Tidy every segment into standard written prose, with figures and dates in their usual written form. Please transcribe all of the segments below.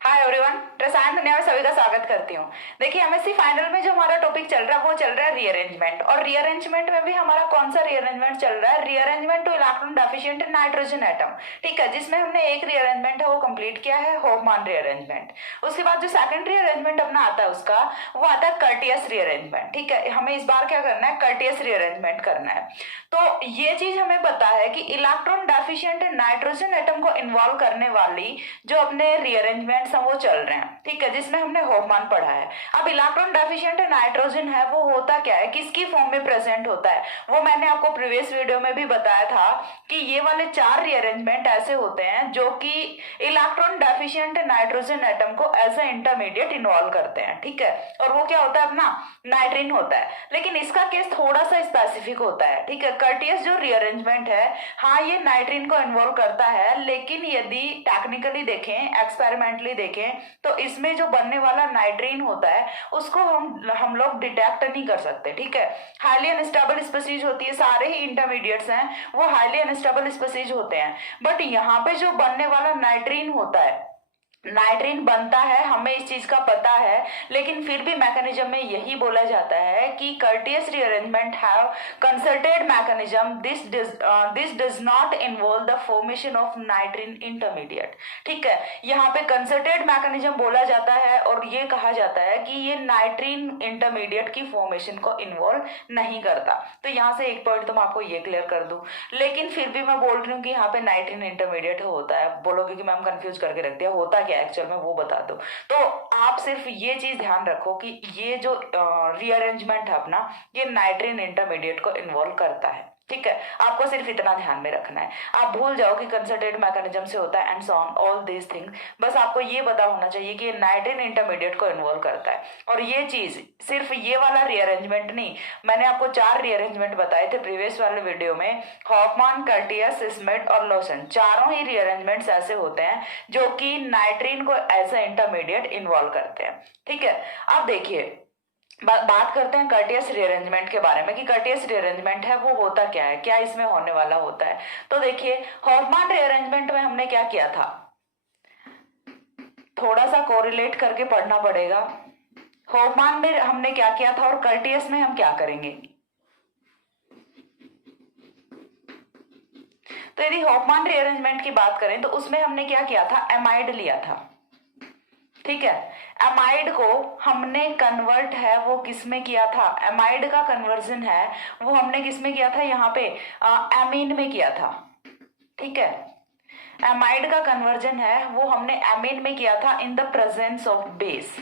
Hi everyone, रसायन दुनिया में सभी का स्वागत करती हूँ। देखिए, एमएससी फाइनल में जो हमारा टॉपिक चल रहा है वो चल रहा है रीअरेंजमेंट। और रीअरेंजमेंट में भी हमारा कौन सा रीअरेंजमेंट चल रहा है? Rearrangement two electron deficient nitrogen atom. ठीक है, जिसमें हमने एक रीअरेंजमेंट है वो कंप्लीट किया है, होफमान रीअरेंजमेंट। उसके बाद जो सेकंड रीअरेंजमेंट अपना आता है उसका वो आता है कर्टियस रीअरेंजमेंट। ठीक है, हमें इस बार क्या करना है? कर्टियस रीअरेंजमेंट करना है। तो ये चीज हमें पता है कि इलेक्ट्रॉन डेफिशिएंट नाइट्रोजन एटम को इन्वॉल्व करने वाली जो अपने रीअरेंजमेंट्स हैं वो चल रहे हैं। ठीक है, जिसमें हमने होफमान पढ़ा है। अब इलेक्ट्रॉन डेफिशिएंट नाइट्रोजन है वो होता क्या है, किसकी फॉर्म में प्रेजेंट होता है, वो मैंने आपको प्रीवियस वीडियो में भी बताया था कि ये वाले 4 रीअरेंजमेंट ऐसे होते हैं जो कि इलेक्ट्रॉन डेफिशिएंट नाइट्रोजन एटम को एज ए इंटरमीडिएट इन्वॉल्व करते हैं। ठीक है, और वो क्या होता है? अपना नाइट्रिन होता है। लेकिन इसका केस थोड़ा सा स्पेसिफिक होता है। ठीक है, कर्टियस जो रीअरेंजमेंट है, हाँ ये नाइट्रिन को इन्वॉल्व करता है, लेकिन यदि टेक्निकली देखें, एक्सपेरिमेंटली देखें, तो इसमें जो बनने वाला नाइट्रिन होता है उसको हम लोग डिटेक्ट नहीं कर सकते। ठीक है, हाईली अनस्टेबल स्पीसीज होती है, सारे ही इंटरमीडिएट्स हैं वो हाईली अनस्टेबल स्पीसीज होते हैं। बट यहाँ पे जो बनने वाला नाइट्रिन होता है, नाइट्रिन बनता है, हमें इस चीज का पता है, लेकिन फिर भी मैकेनिज्म में यही बोला जाता है कि Curtius rearrangement have concerted mechanism, this does not involve the formation of nitrene intermediate. ठीक है, यहाँ पे कंसर्टेड मैकेनिज्म बोला जाता है और ये कहा जाता है कि ये नाइट्रिन इंटरमीडिएट की फॉर्मेशन को इन्वॉल्व नहीं करता। तो यहाँ से एक पॉइंट तो मैं आपको ये क्लियर कर दूं, लेकिन फिर भी मैं बोल रही हूँ कि यहाँ पे नाइट्रिन इंटरमीडिएट होता है। बोलोगे कि मैम कंफ्यूज करके रख दिया, होता क्या एक्चुअल में वो बता दो। तो आप सिर्फ ये चीज ध्यान रखो कि ये जो रीअरेंजमेंट है अपना, ये नाइट्रिन इंटरमीडिएट को इन्वॉल्व करता है। ठीक है, आपको सिर्फ इतना ध्यान में रखना है। आप भूल जाओ कि कंसर्टेड मैकेनिज्म से होता है and so on all this things. बस आपको ये पता होना चाहिए कि ये नाइट्रिन इंटरमीडिएट को इन्वॉल्व करता है। और ये चीज सिर्फ ये वाला रीअरेंजमेंट नहीं, मैंने आपको 4 रीअरेंजमेंट बताए थे प्रीवियस वाले वीडियो में। हॉफमान, कर्टियस, स्मिथ और लोसन, चारों ही रीअरेंजमेंट्स ऐसे होते हैं जो कि नाइट्रिन को एज ए इंटरमीडिएट इन्वॉल्व करते हैं। ठीक है, अब देखिए बात करते हैं कर्टियस रीअरेंजमेंट के बारे में कि कर्टियस रीअरेंजमेंट है वो होता क्या है, क्या इसमें होने वाला होता है। तो देखिए, हॉफमान रीअरेंजमेंट में हमने क्या किया था, थोड़ा सा कोरिलेट करके पढ़ना पड़ेगा। हॉफमान में हमने क्या किया था और कर्टियस में हम क्या करेंगे। तो यदि हॉफमान रीअरेंजमेंट की बात करें तो उसमें हमने क्या किया था, एमाइड लिया था। ठीक है, एमाइड को हमने कन्वर्ट है वो किस में किया था, एमाइड का कन्वर्जन है वो हमने किस में किया था, यहाँ पे एमीन में किया था। ठीक है, एमाइड का कन्वर्जन है वो हमने एमीन में किया था in the presence of base.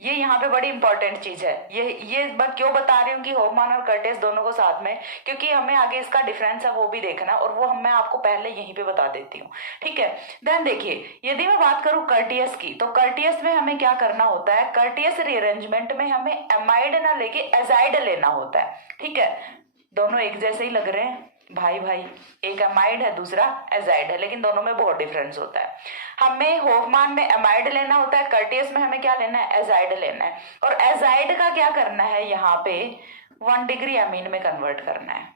ये यहाँ पे बड़ी इंपॉर्टेंट चीज है। ये बात क्यों बता रही हूँ कि हॉफमान और कर्टियस दोनों को साथ में, क्योंकि हमें आगे इसका डिफरेंस है वो भी देखना, और वो मैं आपको पहले यहीं पे बता देती हूँ। ठीक है, देन देखिए, यदि मैं बात करूँ कर्टियस की, तो कर्टियस में हमें क्या करना होता है, कर्टियस रीअरेंजमेंट में हमें एमाइड ना लेके एजाइड लेना होता है। ठीक है, दोनों एक जैसे ही लग रहे हैं भाई भाई, एक एमाइड है दूसरा एजाइड है, लेकिन दोनों में बहुत डिफरेंस होता है। हमें हॉफमान में एमाइड लेना होता है, कर्टियस में हमें क्या लेना है, एजाइड लेना है। और एजाइड का क्या करना है, यहाँ पे 1 डिग्री एमीन में कन्वर्ट करना है।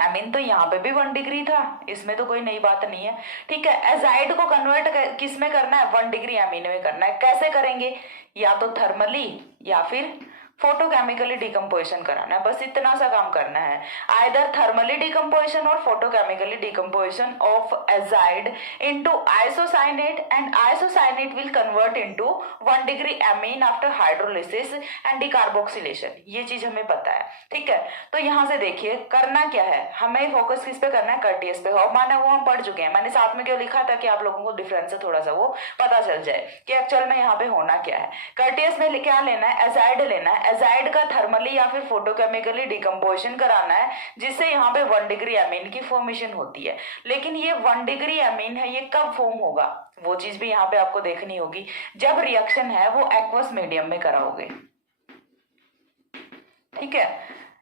एमीन तो यहाँ पे भी 1 डिग्री था, इसमें तो कोई नई बात नहीं है। ठीक है, एजाइड को कन्वर्ट किस में करना है, 1 डिग्री एमीन में करना है। कैसे करेंगे, या तो थर्मली या फिर फोटोकेमिकली डिकम्पोजिशन कराना है, बस इतना सा काम करना है। आइदर थर्मली डिकम्पोजिशन और photochemically decomposition of azide into isocyanate, and isocyanate will convert into 1 degree amine after hydrolysis and decarboxylation. ये चीज हमें पता है। ठीक है, तो यहाँ से देखिए करना क्या है, हमें फोकस किस पे करना है, कर्टियस पे। हॉफमान है वो हम पढ़ चुके हैं, मैंने साथ में क्यों लिखा था कि आप लोगों को डिफरेंस है थोड़ा सा वो पता चल जाए कि एक्चुअल में यहाँ पे होना क्या है। कर्टियस में क्या लेना है, एजाइड लेना है। एजाइड का थर्मली या फिर फोटोकेमिकली डिकम्पोजिशन कराना है, जिससे यहाँ पे 1 डिग्री एमीन की फॉर्मेशन होती है। लेकिन ये 1 डिग्री एमीन है, ये कब फॉर्म होगा, वो चीज भी यहाँ पे आपको देखनी होगी, जब रिएक्शन है वो एक्वस मीडियम में कराओगे। ठीक है,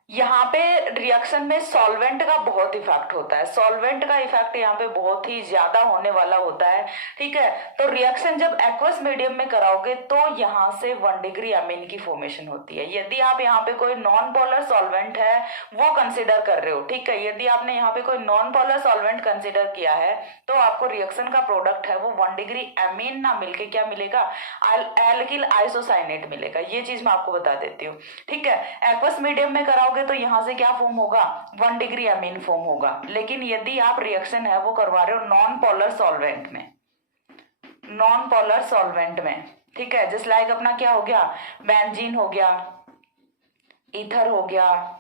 यहाँ पे रिएक्शन में सॉल्वेंट का बहुत इफेक्ट होता है, सॉल्वेंट का इफेक्ट यहाँ पे बहुत ही ज्यादा होने वाला होता है। ठीक है, तो रिएक्शन जब एक्वस मीडियम में कराओगे तो यहाँ से 1 डिग्री अमीन की फॉर्मेशन होती है। यदि आप यहाँ पे कोई नॉन पोलर सॉल्वेंट है वो कंसिडर कर रहे हो, ठीक है, यदि आपने यहाँ पे कोई नॉन पोलर सॉल्वेंट कंसिडर किया है तो आपको रिएक्शन का प्रोडक्ट है वो 1 डिग्री अमीन ना मिलके क्या मिलेगा, एल्किल आइसोसाइनेट मिलेगा। ये चीज मैं आपको बता देती हूँ। ठीक है, एक्वस मीडियम में कराओगे तो यहाँ से क्या फॉर्म होगा, 1 डिग्री अमीन फॉर्म होगा। लेकिन यदि आप रिएक्शन है वो करवा रहे हो नॉन पोलर सॉल्वेंट में, नॉन पोलर सॉल्वेंट में, ठीक है, जस्ट लाइक अपना क्या हो गया, बेंजीन हो गया, ईथर हो गया,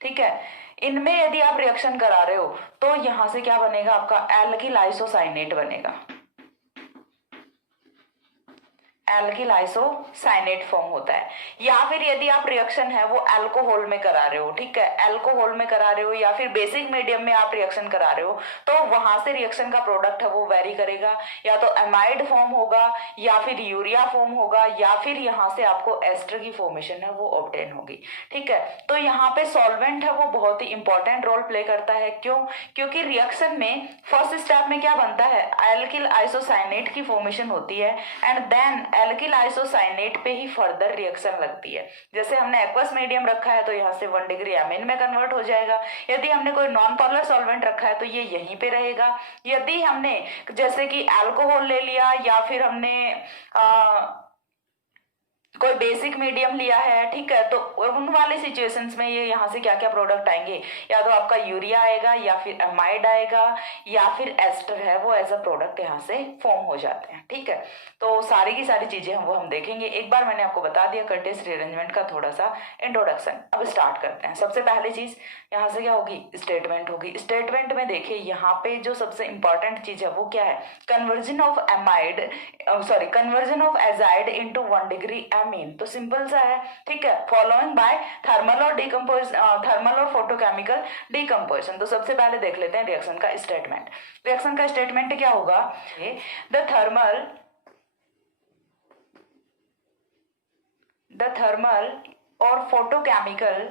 ठीक है, इनमें यदि आप रिएक्शन करा रहे हो तो यहां से क्या बनेगा, आपका एल्किल आइसोसाइनेट बनेगा, एल्किल आइसोसाइनेट फॉर्म होता है। या फिर यदि आप रिएक्शन है वो अल्कोहल में करा रहे हो, ठीक है, अल्कोहल में करा रहे हो या फिर बेसिक मीडियम में आप रिएक्शन करा रहे हो तो वहां से रिएक्शन का प्रोडक्ट है वो वेरी करेगा, या तो एमाइड फॉर्म होगा या फिर यूरिया फॉर्म होगा या फिर यहाँ से आपको एस्टर की फॉर्मेशन है वो ऑब्टेन होगी। ठीक है, तो यहाँ पे सॉल्वेंट है वो बहुत ही इंपॉर्टेंट रोल प्ले करता है। क्यों, क्योंकि रिएक्शन में फर्स्ट स्टेप में क्या बनता है, एल्किल आइसोसाइनेट की फॉर्मेशन होती है एंड देन एल्किल आइसोसाइनेट पे ही फर्दर रिएक्शन लगती है। जैसे हमने एक्वस मीडियम रखा है तो यहाँ से 1 डिग्री अमीन में कन्वर्ट हो जाएगा। यदि हमने कोई नॉन पोलर सॉल्वेंट रखा है तो ये यहीं पे रहेगा। यदि हमने जैसे कि अल्कोहल ले लिया या फिर हमने कोई बेसिक मीडियम लिया है, ठीक है, तो उन वाले सिचुएशंस में ये यहाँ से क्या क्या प्रोडक्ट आएंगे, या तो आपका यूरिया आएगा या फिर एमाइड आएगा या फिर एस्टर है वो एज अ प्रोडक्ट यहाँ से फॉर्म हो जाते हैं। ठीक है, तो सारी की सारी चीजें हम देखेंगे। एक बार मैंने आपको बता दिया कर्टेस रीअरेंजमेंट का थोड़ा सा इंट्रोडक्शन। अब स्टार्ट करते हैं। सबसे पहली चीज यहाँ से क्या होगी, स्टेटमेंट होगी। स्टेटमेंट में देखिए यहाँ पे जो सबसे इंपॉर्टेंट चीज है वो क्या है, conversion of amide conversion of azide into 1 degree amine. तो सिंपल सा है, ठीक है, फॉलोइंग बाय थर्मल और फोटोकेमिकल डिकम्पोजिशन। तो सबसे पहले देख लेते हैं रिएक्शन का स्टेटमेंट। रिएक्शन का स्टेटमेंट क्या होगा, द थर्मल और photochemical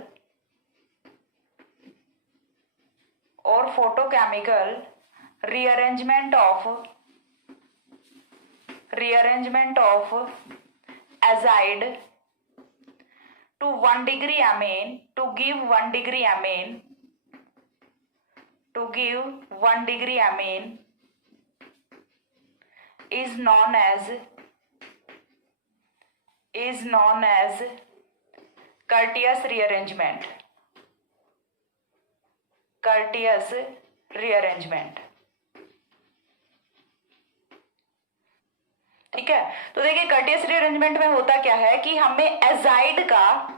rearrangement of azide to 1 degree amine to give 1 degree amine is known as Curtius rearrangement. ठीक है, तो देखिए कर्टियस रीअरेंजमेंट में होता क्या है कि हमें एजाइड का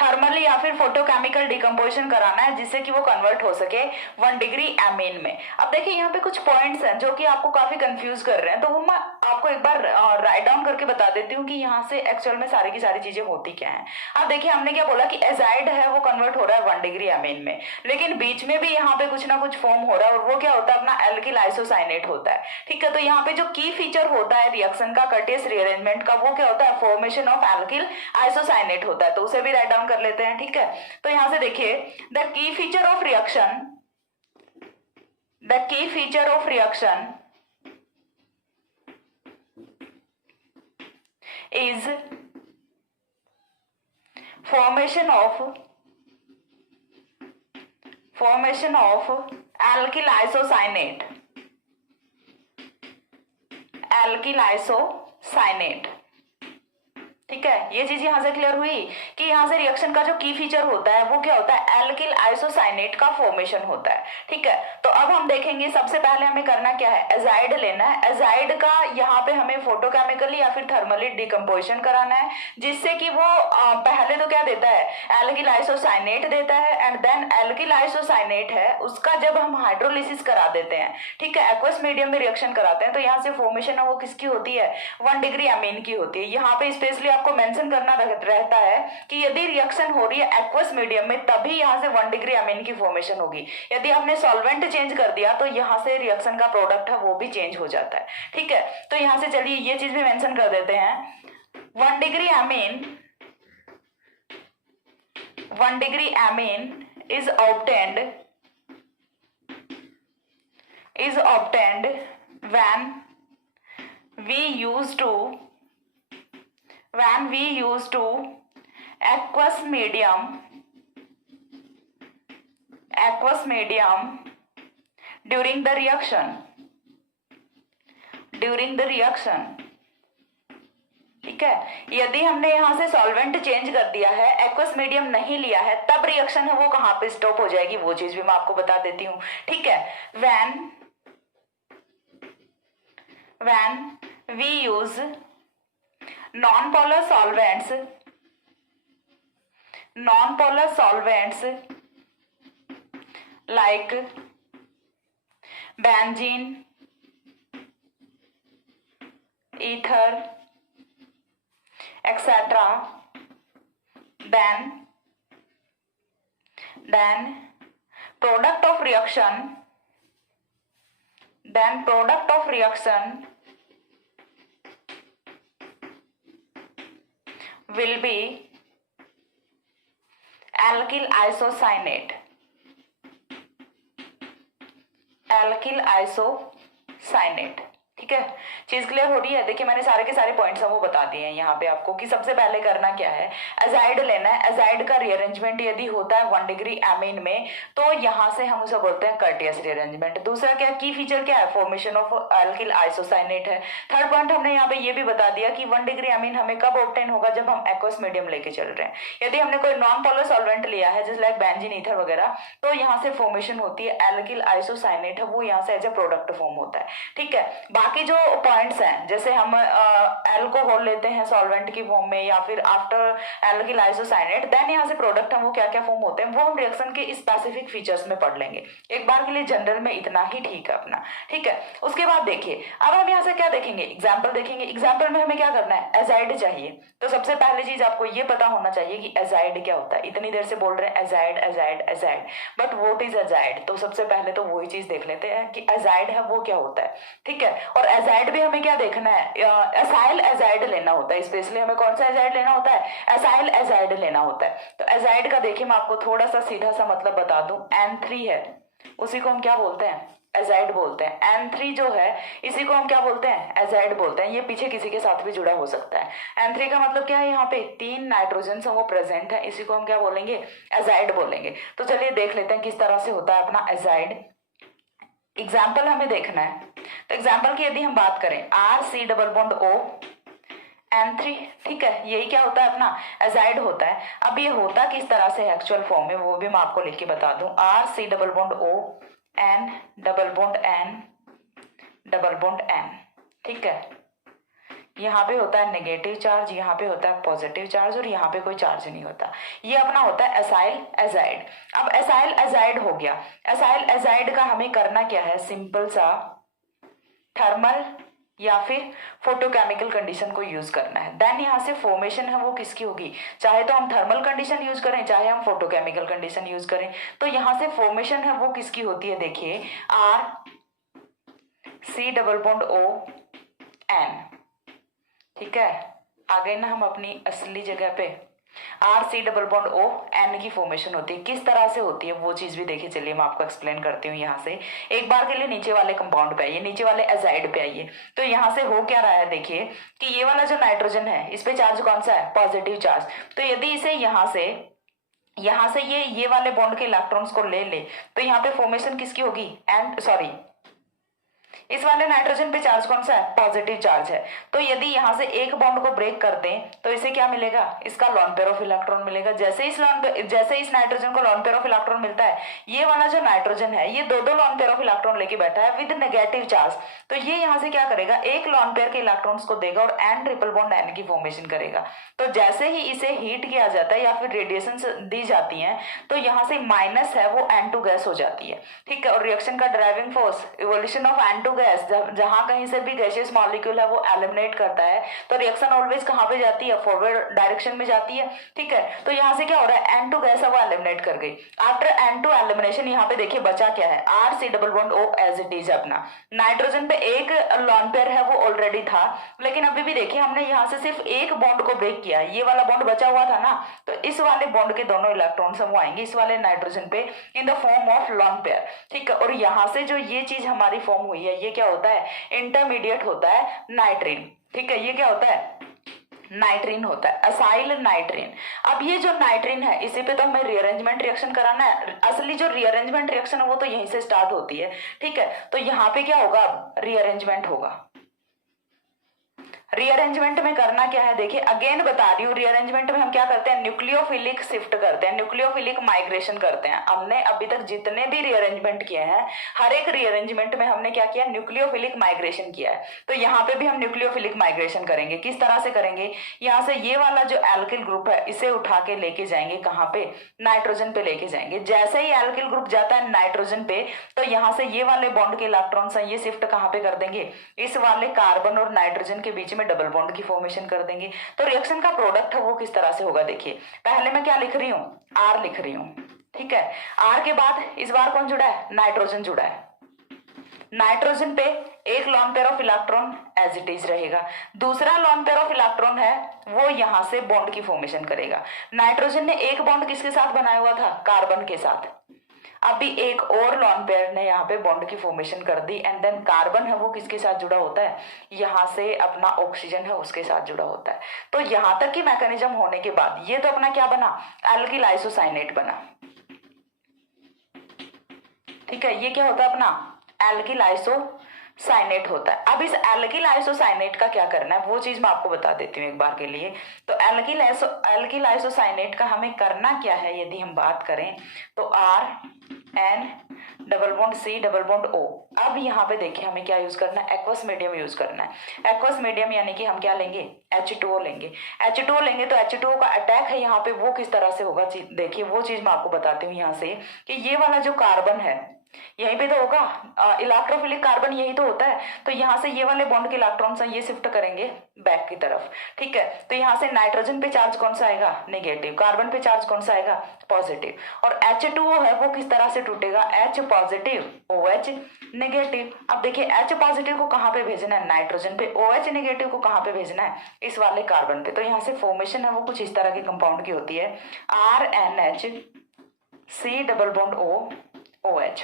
थर्मल या फिर फोटोकेमिकल डिकम्पोजिशन कराना है जिससे कि वो कन्वर्ट हो सके 1 डिग्री एमीन में। अब देखिए यहाँ पे कुछ पॉइंट्स हैं जो कि आपको काफी कंफ्यूज कर रहे हैं, तो वो मैं आपको एक बार राइट डाउन करके बता देती हूँ कि यहाँ से एक्चुअल में सारी की सारी चीजें होती क्या हैं। अब देखिए हमने क्या बोला कि एजाइड है वो कन्वर्ट हो रहा है 1 डिग्री एमीन में, लेकिन बीच में भी यहाँ पे कुछ ना कुछ फॉर्म हो रहा है और वो क्या होता है, अपना एल्किल आइसोसाइनेट होता है। ठीक है, तो यहाँ पे जो की फीचर होता है रिएक्शन का कर्टियस रीअरेंजमेंट का वो क्या होता है, फॉर्मेशन ऑफ एल्किल आइसोसाइनेट होता है। तो उसे भी राइट डाउन कर लेते हैं। ठीक है, तो यहां से देखिए the key feature of reaction is formation of alkyl isocyanate। ठीक है, ये चीज यहां से क्लियर हुई कि यहां से रिएक्शन का जो की फीचर होता है वो क्या होता है, एल्किल आइसोसाइनेट का फॉर्मेशन होता है। ठीक है, तो अब हम देखेंगे सबसे पहले हमें करना क्या है, एजाइड लेना है। एजाइड का यहाँ पे हमें फोटोकेमिकली या फिर थर्मली डिकम्पोजिशन कराना है जिससे कि वो पहले तो क्या देता है, एल्किल आइसोसाइनेट देता है एंड देन एल्किल आइसोसाइनेट है उसका जब हम हाइड्रोलिसिस करा देते हैं, ठीक है, एक्वस मीडियम में रिएक्शन कराते हैं तो यहाँ से फॉर्मेशन है वो किसकी होती है, 1 डिग्री अमीन की होती है। यहाँ पे स्पेशली आपको मेंशन करना रहता है कि यदि रिएक्शन हो रही है एक्वस मीडियम में तभी यहां से 1 डिग्री अमीन की फॉर्मेशन होगी। यदि आपने सॉल्वेंट चेंज कर दिया तो यहां से रिएक्शन का प्रोडक्ट है वो भी चेंज हो जाता है। ठीक है, तो यहां से चलिए ये चीज भी मेंशन कर देते हैं, 1 degree 1 degree amine is obtained when we use to aqueous medium during the reaction. ठीक है, यदि हमने यहां से सॉल्वेंट चेंज कर दिया है, एक्वस मीडियम नहीं लिया है, तब रिएक्शन है वो कहां पे स्टॉप हो जाएगी, वो चीज भी मैं आपको बता देती हूं। ठीक है, when we use non-polar solvents like benzene, ether, etc., then product of reaction will be alkyl isocyanate. ठीक है, चीज क्लियर हो रही है। देखिए मैंने सारे के सारे पॉइंट्स हैं वो बता दिए हैं यहाँ पे आपको कि सबसे पहले करना क्या है, एजाइड लेना है। एजाइड का रीअरेंजमेंट यदि होता है 1 डिग्री एमीन में तो यहाँ से हम उसे बोलते हैं कर्टियस रीअरेंजमेंट। दूसरा क्या की फीचर क्या है, फॉर्मेशन ऑफ एल्किल आइसोसाइनेट है। थर्ड पॉइंट हमने यहाँ पे ये भी बता दिया कि 1 डिग्री एमीन हमें कब ऑब्टेन होगा, जब हम एक्वस मीडियम लेके चल रहे हैं। यदि हमने कोई नॉन पोलर सॉल्वेंट लिया है जैसे लाइक बेंजीन, ईथर वगैरह, तो यहाँ से फॉर्मेशन होती है एल्किल आइसोसाइनेट है, वो यहाँ से एज ए प्रोडक्ट फॉर्म होता है। ठीक है, बाकी जो पॉइंट्स हैं जैसे हम अल्कोहल लेते हैं सॉल्वेंट की फॉर्म में या फिर आफ्टर एल्किल आइसोसाइनेट, देन यहाँ से प्रोडक्ट हम वो क्या क्या फॉर्म होते हैं वो हम रिएक्शन के स्पेसिफिक फीचर्स में पढ़ लेंगे। एक बार के लिए जनरल में इतना ही ठीक है अपना। ठीक है, उसके बाद देखिए अब हम यहाँ से क्या देखेंगे, एग्जाम्पल देखेंगे। एग्जाम्पल में हमें क्या करना है, एजाइड चाहिए। तो सबसे पहले चीज आपको ये पता होना चाहिए कि एजाइड क्या होता है। इतनी देर से बोल रहे हैं azide azide azide, but what is azide, तो सबसे पहले तो वही चीज देख लेते हैं कि एजाइड है वो क्या होता है। ठीक है, और एजाइड भी हमें क्या देखना है, एसाइल एजाइड लेना होता है। स्पेशली हमें कौन सा एजाइड लेना होता है, एसाइल एजाइड लेना होता है। तो एजाइड का देखिए मैं आपको थोड़ा सा सीधा सा मतलब बता दूं, N3 है उसी को हम क्या बोलते हैं, एजाइड बोलते हैं। N3 जो है इसी को हम क्या बोलते हैं, एजाइड बोलते हैं। ये पीछे किसी के साथ भी जुड़ा हो सकता है। N3 का मतलब क्या है, यहाँ पे 3 नाइट्रोजन वो प्रेजेंट है, इसी को हम क्या बोलेंगे, एजाइड बोलेंगे। तो चलिए देख लेते हैं किस तरह से होता है अपना एजाइड। एग्जाम्पल हमें देखना है, तो एग्जाम्पल की यदि हम बात करें RC double bond O N3, ठीक है, यही क्या होता है अपना एजाइड होता है। अब ये होता किस तरह से एक्चुअल फॉर्म में वो भी मैं आपको लिख के बता दूं, RC double bond O N double bond N double bond N। ठीक है, यहाँ पे होता है नेगेटिव चार्ज, यहाँ पे होता है पॉजिटिव चार्ज और यहाँ पे कोई चार्ज नहीं होता। ये अपना होता है एसाइल एजाइड। अब एसाइल एजाइड हो गया। एसाइल एजाइड का हमें करना क्या है, सिंपल सा थर्मल या फिर फोटोकेमिकल कंडीशन को यूज करना है। देन यहाँ से फॉर्मेशन है वो किसकी होगी, चाहे तो हम थर्मल कंडीशन यूज करें चाहे हम फोटोकेमिकल कंडीशन यूज करें, तो यहाँ से फॉर्मेशन है वो किसकी होती है, देखिए RC double bond O N। ठीक है, आ गए ना हम अपनी असली जगह पे। RC double bond O N की फॉर्मेशन होती है। किस तरह से होती है वो चीज भी देखिए, चलिए मैं आपको एक्सप्लेन करती हूँ। यहाँ से एक बार के लिए नीचे वाले कंपाउंड पे आइए, नीचे वाले एजाइड पे आइए। तो यहाँ से हो क्या रहा है, देखिए कि ये वाला जो नाइट्रोजन है इस पे चार्ज कौन सा है, पॉजिटिव चार्ज। तो यदि इसे यहाँ से ये वाले बॉन्ड के इलेक्ट्रॉन्स को ले ले तो यहाँ पे फॉर्मेशन किसकी होगी, इस वाले नाइट्रोजन पे चार्ज कौन सा है, पॉजिटिव चार्ज है। तो यदि यहाँ से एक बॉन्ड को ब्रेक कर दें तो इसे क्या मिलेगा, इसका लॉन पेयर ऑफ इलेक्ट्रॉन मिलेगा। जैसे इस नाइट्रोजन को लॉन पेयर ऑफ इलेक्ट्रॉन मिलता है, ये वाला जो नाइट्रोजन है ये दो लॉन पेयर ऑफ इलेक्ट्रॉन लेके बैठा है विद नेगेटिव चार्ज। तो ये यहाँ से क्या करेगा, एक लॉन पेयर के इलेक्ट्रॉन्स को देगा और N ट्रिपल बॉन्ड N की फॉर्मेशन करेगा। तो जैसे ही इसे हीट किया जाता है या फिर रेडिएशन दी जाती है तो यहाँ से माइनस है वो N2 गैस हो जाती है। ठीक है, और रिएक्शन का driving force evolution of N2 N2 gas जहां कहीं से भी गैसियस मॉलिक्यूल है वो एलिमिनेट करता है तो रिएक्शन ऑलवेज कहाँ पे जाती है, फॉरवर्ड डायरेक्शन में जाती है। ठीक है, तो यहाँ से क्या हो रहा है, N2 गैस है वो एलिमिनेट कर गई। आफ्टर N2 एलिमिनेशन यहाँ पे देखिए बचा क्या है, RC double bond O as it is. अपना नाइट्रोजन पे एक लॉन पेयर है वो ऑलरेडी था, लेकिन अभी भी देखिए हमने यहाँ से सिर्फ एक बॉन्ड को ब्रेक किया, ये वाला बॉन्ड बचा हुआ था ना, तो इस वाले बॉन्ड के दोनों इलेक्ट्रॉन्स वो आएंगे इस वाले नाइट्रोजन पे in the form of lone pair. ठीक है, और यहाँ से जो ये चीज हमारी फॉर्म हुई है ये क्या होता है, इंटरमीडिएट होता है नाइट्रीन। ठीक है, ये क्या होता है, नाइट्रीन होता है, असाइल नाइट्रीन। अब ये जो नाइट्रीन है इसी पे तो हमें रीअरेंजमेंट रिएक्शन कराना है। असली जो रीअरेंजमेंट रिएक्शन है वो तो यहीं से स्टार्ट होती है। ठीक है, तो यहाँ पे क्या होगा, रीअरेंजमेंट होगा। रीअरेंजमेंट में करना क्या है, देखिए अगेन बता रही हूँ, रीअरेंजमेंट में हम क्या करते हैं, न्यूक्लियोफिलिक शिफ्ट करते हैं, न्यूक्लियोफिलिक माइग्रेशन करते हैं। हमने अभी तक जितने भी रीअरेंजमेंट किए हैं हर एक रीअरेंजमेंट में हमने क्या किया, न्यूक्लियोफिलिक माइग्रेशन किया है। तो यहाँ पे भी हम न्यूक्लियोफिलिक माइग्रेशन करेंगे। किस तरह से करेंगे, यहाँ से ये वाला जो एल्किल ग्रुप है इसे उठा के लेके जाएंगे कहाँ पे, नाइट्रोजन पे लेके जाएंगे। जैसे ही एल्किल ग्रुप जाता है नाइट्रोजन पे तो यहाँ से ये वाले बॉन्ड के इलेक्ट्रॉन्स हैं ये शिफ्ट कहाँ पे कर देंगे, इस वाले कार्बन और नाइट्रोजन के बीच में डबल बॉन्ड की फॉर्मेशन कर देंगे। तो रिएक्शन का प्रोडक्ट है वो किस तरह से होगा, देखिए पहले मैं क्या लिख रही हूं, R लिख रही हूं। ठीक है, R के बाद इस बार कौन जुड़ा है, नाइट्रोजन जुड़ा है। नाइट्रोजन पे एक lone pair of electron as it is रहेगा, दूसरा लॉन पेयर ऑफ इलेक्ट्रॉन है वो यहां से बॉन्ड की फॉर्मेशन करेगा। नाइट्रोजन ने एक बॉन्ड किसके साथ बनाया हुआ था, कार्बन के साथ। अभी एक और लॉन पेयर ने यहाँ पे बॉन्ड की फॉर्मेशन कर दी एंड देन कार्बन है वो किसके साथ जुड़ा होता है, यहाँ से अपना ऑक्सीजन है उसके साथ जुड़ा होता है। तो यहाँ तक की मैकेनिज्म होने के बाद ये तो अपना क्या बना, एल्किल आइसोसाइनेट बना। ठीक है, ये क्या होता है अपना एल्किल आइसोसाइनेट होता है। अब इस एल्किल आइसोसाइनेट का क्या करना है वो चीज मैं आपको बता देती हूँ एक बार के लिए। तो एल्किल आइसोसाइनेट का हमें करना क्या है, यदि हम बात करें तो RN double bond C double bond O। अब यहाँ पे देखिए हमें क्या यूज करना है, एक्वस मीडियम यूज करना है। एक्वस मीडियम यानी कि हम क्या लेंगे, H2O लेंगे। H2O लेंगे तो H2O का अटैक है यहाँ पे वो किस तरह से होगा, देखिए वो चीज मैं आपको बताती हूँ यहाँ से कि ये वाला जो कार्बन है यहीं पे तो होगा, इलेक्ट्रोफिलिक कार्बन यही तो होता है। तो यहाँ से ये वाले बॉन्ड के इलेक्ट्रॉन्स ये शिफ्ट करेंगे बैक की तरफ। ठीक है, तो यहाँ से नाइट्रोजन पे चार्ज कौन सा आएगा, नेगेटिव। कार्बन पे चार्ज कौन सा आएगा, पॉजिटिव। और H2O है वो किस तरह से टूटेगा, H पॉजिटिव OH नेगेटिव। अब देखिए H पॉजिटिव को कहाँ पे भेजना है, नाइट्रोजन पे। OH नेगेटिव को कहाँ पे भेजना है, इस वाले कार्बन पे। तो यहाँ से फॉर्मेशन है वो कुछ इस तरह के कंपाउंड की होती है, RNH C double bond O OH।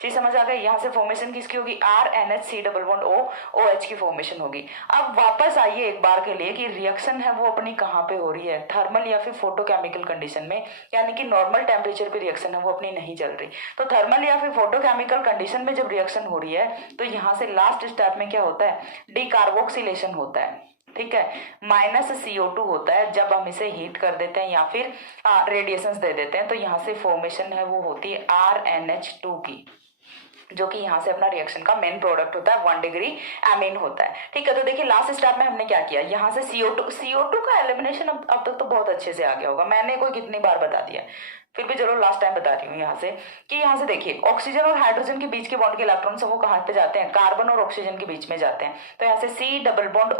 चीज समझ आ गई, यहाँ से फॉर्मेशन किसकी होगी, RNH C double bond O OH की फॉर्मेशन होगी। अब वापस आइए एक बार के लिए कि रिएक्शन है वो अपनी कहाँ पे हो रही है, थर्मल या फिर फोटोकेमिकल कंडीशन में, यानी कि नॉर्मल टेम्परेचर पे रिएक्शन है वो अपनी नहीं चल रही। तो थर्मल या फिर फोटोकेमिकल कंडीशन में जब रिएक्शन हो रही है तो यहाँ से लास्ट स्टेप में क्या होता है, डिकार्बोक्सिलेशन होता है। ठीक है, -CO2 होता है जब हम इसे हीट कर देते हैं या फिर रेडिएशंस दे देते हैं। तो यहाँ से फॉर्मेशन है वो होती है RNH2 की, जो कि यहाँ से अपना रिएक्शन का मेन प्रोडक्ट होता है, 1 डिग्री एमीन होता है। ठीक है, तो देखिए लास्ट स्टेप में हमने क्या किया, यहाँ से CO2 का एलिमिनेशन अब तक तो बहुत अच्छे से आ गया होगा, मैंने कोई कितनी बार बता दिया, फिर भी चलो लास्ट टाइम बता रही हूँ यहाँ से कि यहाँ से देखिए ऑक्सीजन और हाइड्रोजन के बीच के बॉन्ड के इलेक्ट्रॉन्स वो कहाँ पे जाते हैं, कार्बन और ऑक्सीजन के बीच में जाते हैं। तो यहाँ से C डबल बॉन्ड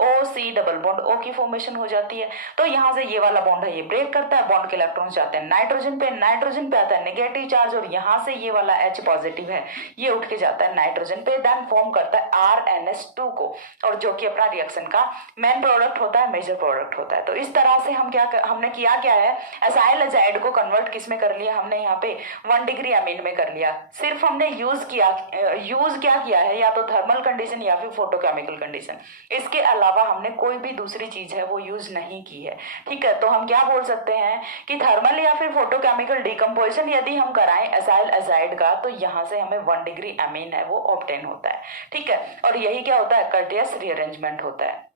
O की फॉर्मेशन हो जाती है। तो यहाँ से ये वाला बॉन्ड है ये ब्रेक करता है, बॉन्ड के इलेक्ट्रॉन्स जाते हैं नाइट्रोजन पे आता है नेगेटिव चार्ज, और यहाँ से ये वाला H पॉजिटिव है ये उठ के जाता है नाइट्रोजन पे, देन फॉर्म करता है RNH2 को, और जो कि अपना रिएक्शन का मेन प्रोडक्ट होता है, मेजर प्रोडक्ट होता है। तो इस तरह से हमने किया क्या है, एसाइल एजाइड को कन्वर्ट किसमें कर लिया हमने, यहाँ पे 1 डिग्री एमीन में कर लिया। सिर्फ हमने यूज क्या किया है, या तो थर्मल कंडीशन या फिर फोटोकेमिकल कंडीशन, इसके अलावा हमने कोई भी दूसरी चीज है वो यूज नहीं की है। ठीक है, तो हम क्या बोल सकते हैं कि थर्मल या फिर फोटोकेमिकल डिकम्पोजिशन यदि हम कराएं एसाइल एजाइड का तो यहाँ से हमें 1 डिग्री एमीन है वो ऑब्टेन होता है। ठीक है, और यही क्या होता है, कर्टियस रीअरेंजमेंट होता है।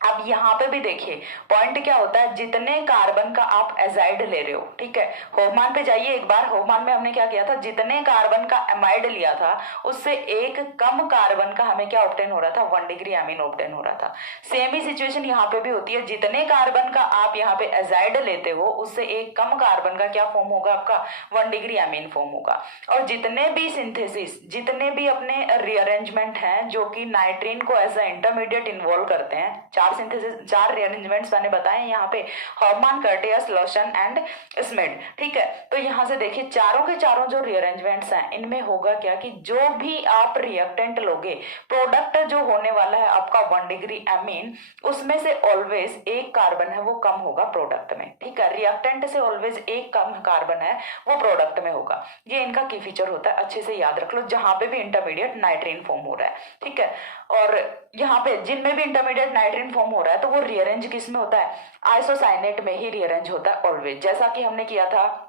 अब यहाँ पे भी देखिए पॉइंट क्या होता है, जितने कार्बन का आप एजाइड ले रहे हो, ठीक है, होममान पे जाइए एक बार। होममान में हमने क्या किया था, जितने कार्बन का एमाइड लिया था उससे एक कम कार्बन का हमें क्या ऑब्टेन हो रहा था, 1 डिग्री अमीन ऑब्टेन हो रहा था। सेम ही सिचुएशन यहाँ पे भी होती है, जितने कार्बन का आप यहाँ पे एजाइड लेते हो उससे एक कम कार्बन का क्या फॉर्म होगा आपका, 1 डिग्री अमीन फॉर्म होगा। और जितने भी सिंथेसिस, जितने भी अपने रीअरेंजमेंट हैं जो कि नाइट्रीन को एज ए इंटरमीडिएट इन्वॉल्व करते हैं, चार रीअरेंजमेंट्स मैंने बताए यहाँ पे, हॉफमान, कर्टियस, लोशन एंड स्मिड, ठीक है। तो यहाँ से देखिए चारों के चारों जो रीअरेंजमेंट्स हैं इनमें होगा क्या कि जो भी आप रिएक्टेंट लोगे, प्रोडक्ट जो होने वाला है आपका 1 डिग्री अमीन, उसमें से ऑलवेज एक कार्बन है वो कम होगा प्रोडक्ट में, ठीक है। रिएक्टेंट से ऑलवेज एक कम कार्बन है वो प्रोडक्ट में होगा। ये इनका की फीचर होता है, अच्छे से याद रख लो जहां पे भी इंटरमीडिएट नाइट्रीन फॉर्म हो रहा है, ठीक है। और यहाँ पे जिनमें भी इंटरमीडिएट नाइट्रीन फॉर्म हो रहा है तो वो रीअरेंज किस में होता है, आइसोसाइनेट में ही रीअरेंज होता है ऑलवेज, जैसा कि हमने किया था